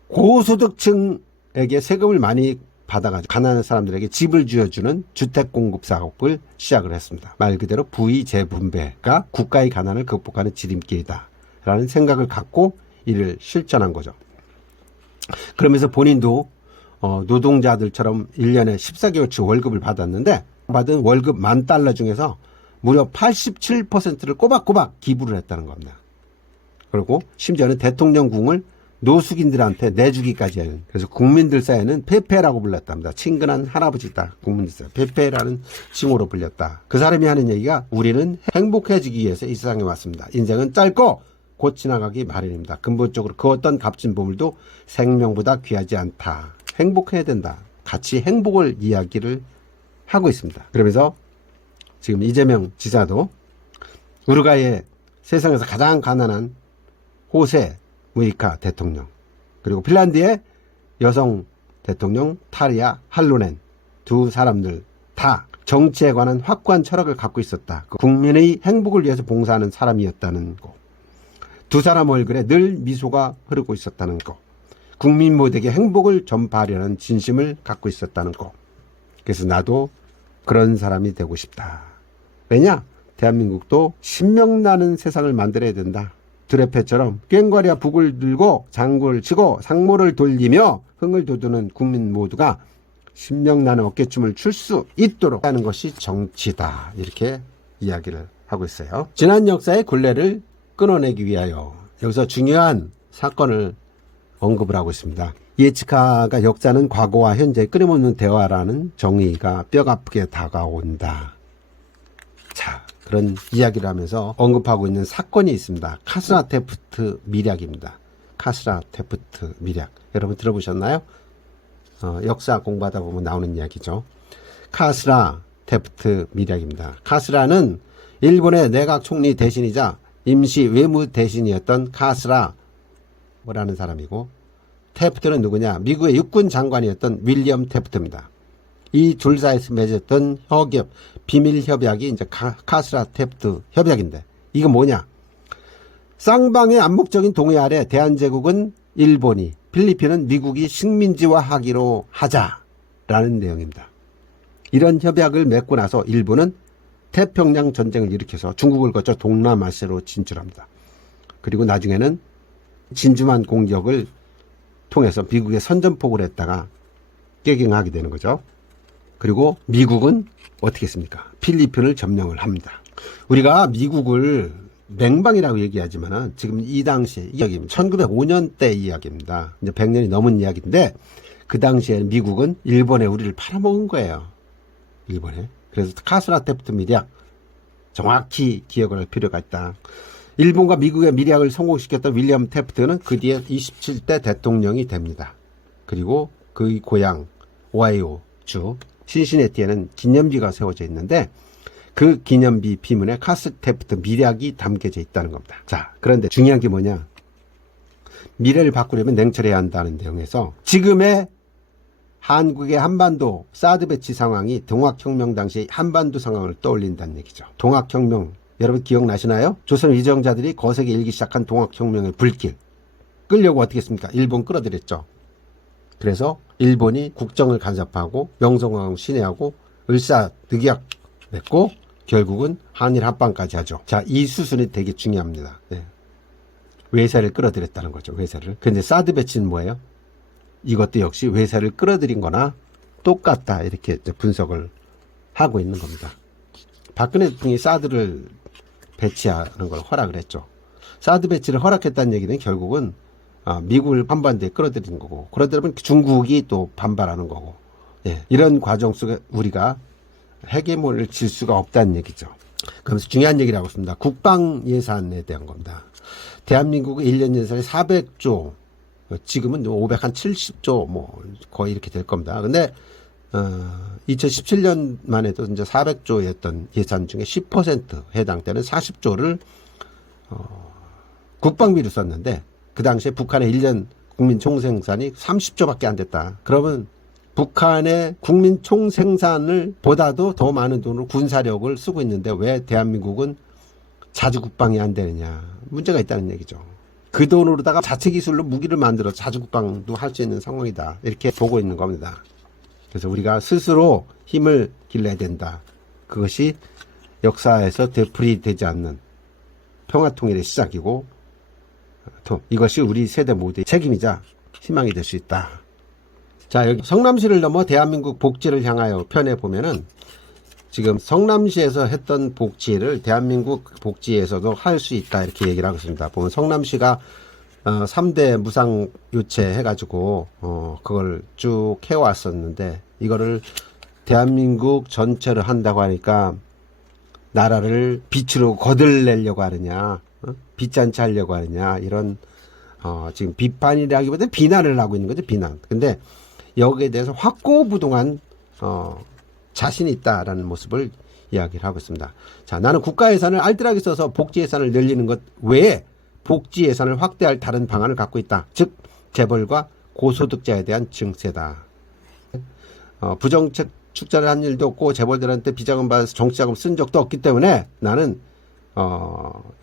고소득층에게 세금을 많이 받아가지고 가난한 사람들에게 집을 지어주는 주택공급 사업을 시작을 했습니다. 말 그대로 부의 재분배가 국가의 가난을 극복하는 지름길이다 라는 생각을 갖고 이를 실천한 거죠. 그러면서 본인도 노동자들처럼 1년에 14개월치 월급을 받았는데 받은 월급 $10,000 중에서 무려 87%를 꼬박꼬박 기부를 했다는 겁니다. 그리고 심지어는 대통령궁을 노숙인들한테 내주기까지 하는, 그래서 국민들 사이에는 페페라고 불렀답니다. 친근한 할아버지다. 국민들 사이 페페라는 칭호로 불렸다. 그 사람이 하는 얘기가 우리는 행복해지기 위해서 이 세상에 왔습니다. 인생은 짧고 곧 지나가기 마련입니다. 근본적으로 그 어떤 값진 보물도 생명보다 귀하지 않다. 행복해야 된다. 같이 행복을 이야기를 하고 있습니다. 그러면서 지금 이재명 지사도 우루과이의 세상에서 가장 가난한 호세 무이카 대통령, 그리고 핀란드의 여성 대통령 타르야 할로넨, 두 사람들 다 정치에 관한 확고한 철학을 갖고 있었다. 국민의 행복을 위해서 봉사하는 사람이었다는 거. 두 사람 얼굴에 늘 미소가 흐르고 있었다는 거. 국민 모두에게 행복을 전파하려는 진심을 갖고 있었다는 거. 그래서 나도 그런 사람이 되고 싶다. 왜냐? 대한민국도 신명나는 세상을 만들어야 된다. 두레패처럼 꽹과리와 북을 들고 장구를 치고 상모를 돌리며 흥을 돋우는 국민 모두가 신명나는 어깨춤을 출 수 있도록 하는 것이 정치다. 이렇게 이야기를 하고 있어요. 지난 역사의 굴레를 끊어내기 위하여 여기서 중요한 사건을 언급을 하고 있습니다. 이에치카가 역사는 과거와 현재의 끊임없는 대화라는 정의가 뼈아프게 다가온다. 자, 그런 이야기를 하면서 언급하고 있는 사건이 있습니다. 카스라 테프트 밀약입니다. 카스라 테프트 밀약. 여러분 들어보셨나요? 역사 공부하다 보면 나오는 이야기죠. 카스라 테프트 밀약입니다. 카스라는 일본의 내각 총리 대신이자 임시 외무 대신이었던 카스라 뭐라는 사람이고, 테프트는 누구냐? 미국의 육군 장관이었던 윌리엄 테프트입니다. 이 둘 사이에서 맺었던 협약, 비밀 협약이 이제 카스라 테프트 협약인데, 이거 뭐냐? 쌍방의 암묵적인 동의 아래 대한제국은 일본이, 필리핀은 미국이 식민지화하기로 하자라는 내용입니다. 이런 협약을 맺고 나서 일본은 태평양 전쟁을 일으켜서 중국을 거쳐 동남아시아로 진출합니다. 그리고 나중에는 진주만 공격을 통해서 미국에 선전포고를 했다가 깨갱하게 되는 거죠. 그리고 미국은 어떻게 했습니까? 필리핀을 점령을 합니다. 우리가 미국을 맹방이라고 얘기하지만은 지금 이 당시 이야기입니다. 1905년대 이야기입니다. 이제 100년이 넘은 이야기인데, 그 당시에 미국은 일본에 우리를 팔아먹은 거예요. 일본에. 그래서 카스라 테프트 밀약 정확히 기억을 할 필요가 있다. 일본과 미국의 밀약을 성공시켰던 윌리엄 테프트는 그 뒤에 27대 대통령이 됩니다. 그리고 그의 고향 오하이오주 신시내티에는 기념비가 세워져 있는데, 그 기념비 비문에 카스 테프트 밀약이 담겨져 있다는 겁니다. 자, 그런데 중요한 게 뭐냐? 미래를 바꾸려면 냉철해야 한다는 내용에서 지금의 한국의 한반도 사드 배치 상황이 동학혁명 당시 한반도 상황을 떠올린다는 얘기죠. 동학혁명 여러분 기억나시나요? 조선 위정자들이 거세게 일기 시작한 동학혁명의 불길 끌려고 어떻게 했습니까? 일본 끌어들였죠. 그래서 일본이 국정을 간섭하고 명성황후 신해하고 을사늑약 맺고 결국은 한일 합방까지 하죠. 자, 이 수순이 되게 중요합니다. 네. 외세를 끌어들였다는 거죠. 외세를. 근데 사드 배치는 뭐예요? 이것도 역시 외세를 끌어들인 거나 똑같다. 이렇게 분석을 하고 있는 겁니다. 박근혜 대통령이 사드를 배치하는 걸 허락을 했죠. 사드 배치를 허락했다는 얘기는 결국은 미국을 한반도에 끌어들인 거고, 그러다 보면 중국이 또 반발하는 거고, 예. 이런 과정 속에 우리가 헤게모니를 질 수가 없다는 얘기죠. 그러면서 중요한 얘기를 하고 있습니다. 국방 예산에 대한 겁니다. 대한민국의 1년 예산이 400조, 지금은 570조 뭐 거의 이렇게 될 겁니다. 근데 2017년만 해도 이제 400조였던 예산 중에 10% 해당되는 40조를 국방비로 썼는데, 그 당시에 북한의 1년 국민 총생산이 30조밖에 안 됐다. 그러면 북한의 국민 총생산을 보다도 더 많은 돈으로 군사력을 쓰고 있는데 왜 대한민국은 자주 국방이 안 되느냐? 문제가 있다는 얘기죠. 그 돈으로다가 자체 기술로 무기를 만들어 자주 국방도 할 수 있는 상황이다. 이렇게 보고 있는 겁니다. 그래서 우리가 스스로 힘을 길러야 된다. 그것이 역사에서 되풀이되지 않는 평화통일의 시작이고, 이것이 우리 세대 모두의 책임이자 희망이 될 수 있다. 자, 여기 성남시를 넘어 대한민국 복지를 향하여 편에 보면은 지금 성남시에서 했던 복지를 대한민국 복지에서도 할 수 있다. 이렇게 얘기를 하고 있습니다. 보면 성남시가 3대 무상 유치 해가지고 그걸 쭉 해왔었는데, 이거를 대한민국 전체를 한다고 하니까 나라를 빛으로 거들내려고 하느냐, 빚잔치 하려고 하느냐, 이런 지금 비판이라기보다 비난을 하고 있는 거죠. 비난. 근데 여기에 대해서 확고부동한 자신이 있다라는 모습을 이야기를 하고 있습니다. 자, 나는 국가 예산을 알뜰하게 써서 복지 예산을 늘리는 것 외에 복지 예산을 확대할 다른 방안을 갖고 있다. 즉 재벌과 고소득자에 대한 증세다. 부정책 축자를 한 일도 없고 재벌들한테 비자금 받아서 정치자금 쓴 적도 없기 때문에 나는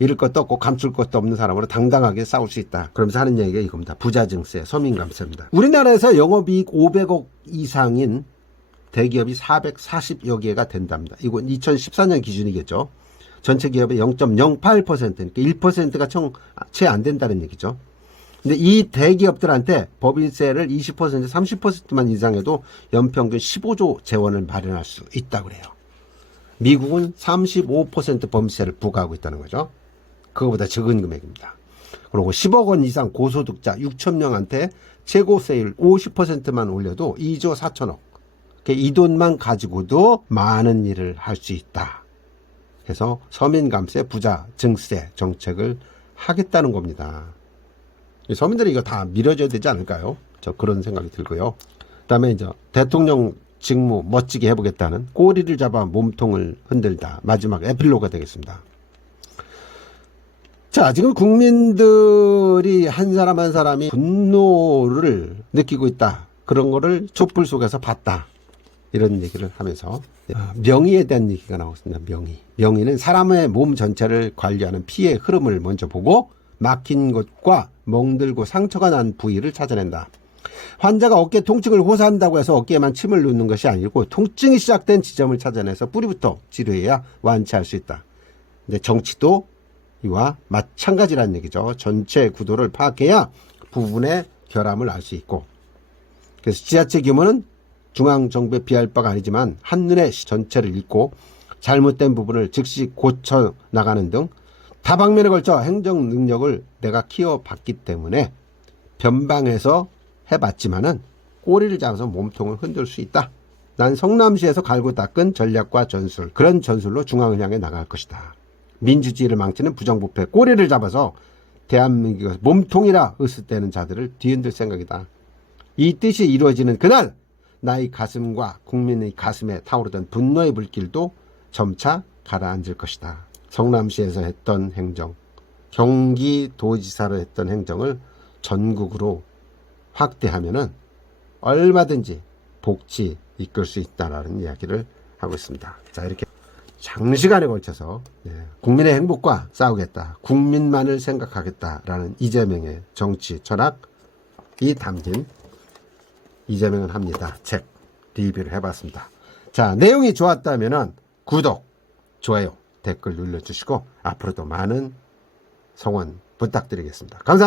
잃을 것도 없고 감출 것도 없는 사람으로 당당하게 싸울 수 있다. 그러면서 하는 얘기가 이겁니다. 부자 증세, 서민감세입니다. 우리나라에서 영업이익 500억 이상인 대기업이 440여 개가 된답니다. 이건 2014년 기준이겠죠. 전체 기업의 0.08%, 그러니까 1%가 채 안 된다는 얘기죠. 근데 이 대기업들한테 법인세를 20%, 30%만 인상해도 연평균 15조 재원을 마련할 수 있다고 그래요. 미국은 35% 법인세를 부과하고 있다는 거죠. 그거보다 적은 금액입니다. 그리고 10억 원 이상 고소득자 6천 명한테 최고세율 50%만 올려도 2조 4천억. 이 돈만 가지고도 많은 일을 할 수 있다. 해서 서민감세, 부자 증세 정책을 하겠다는 겁니다. 서민들이 이거 다 밀어줘야 되지 않을까요? 저 그런 생각이 들고요. 그다음에 이제 대통령 직무 멋지게 해보겠다는 꼬리를 잡아 몸통을 흔들다. 마지막 에필로그가 되겠습니다. 자, 지금 국민들이 한 사람 한 사람이 분노를 느끼고 있다. 그런 거를 촛불 속에서 봤다. 이런 얘기를 하면서 명의에 대한 얘기가 나왔습니다. 명의는 사람의 몸 전체를 관리하는 피의 흐름을 먼저 보고 막힌 곳과 멍들고 상처가 난 부위를 찾아낸다. 환자가 어깨 통증을 호소한다고 해서 어깨에만 침을 놓는 것이 아니고 통증이 시작된 지점을 찾아내서 뿌리부터 치료해야 완치할 수 있다. 근데 정치도 이와 마찬가지라는 얘기죠. 전체 구도를 파악해야 부분의 결함을 알 수 있고, 그래서 지자체 규모는 중앙정부에 비할 바가 아니지만 한눈에 전체를 읽고 잘못된 부분을 즉시 고쳐 나가는 등 다방면에 걸쳐 행정 능력을 내가 키워봤기 때문에 변방에서 해봤지만은 꼬리를 잡아서 몸통을 흔들 수 있다. 난 성남시에서 갈고 닦은 전략과 전술, 그런 전술로 중앙을 향해 나갈 것이다. 민주주의를 망치는 부정부패 꼬리를 잡아서 대한민국에서 몸통이라 으스대는 자들을 뒤흔들 생각이다. 이 뜻이 이루어지는 그날 나의 가슴과 국민의 가슴에 타오르던 분노의 불길도 점차 가라앉을 것이다. 성남시에서 했던 행정, 경기도지사로 했던 행정을 전국으로 확대하면은 얼마든지 복지 이끌 수 있다라는 이야기를 하고 있습니다. 자, 이렇게 장시간에 걸쳐서 국민의 행복과 싸우겠다, 국민만을 생각하겠다라는 이재명의 정치 철학이 담긴 이재명은 합니다. 책 리뷰를 해봤습니다. 자, 내용이 좋았다면은 구독, 좋아요, 댓글 눌러주시고 앞으로도 많은 성원 부탁드리겠습니다. 감사합니다.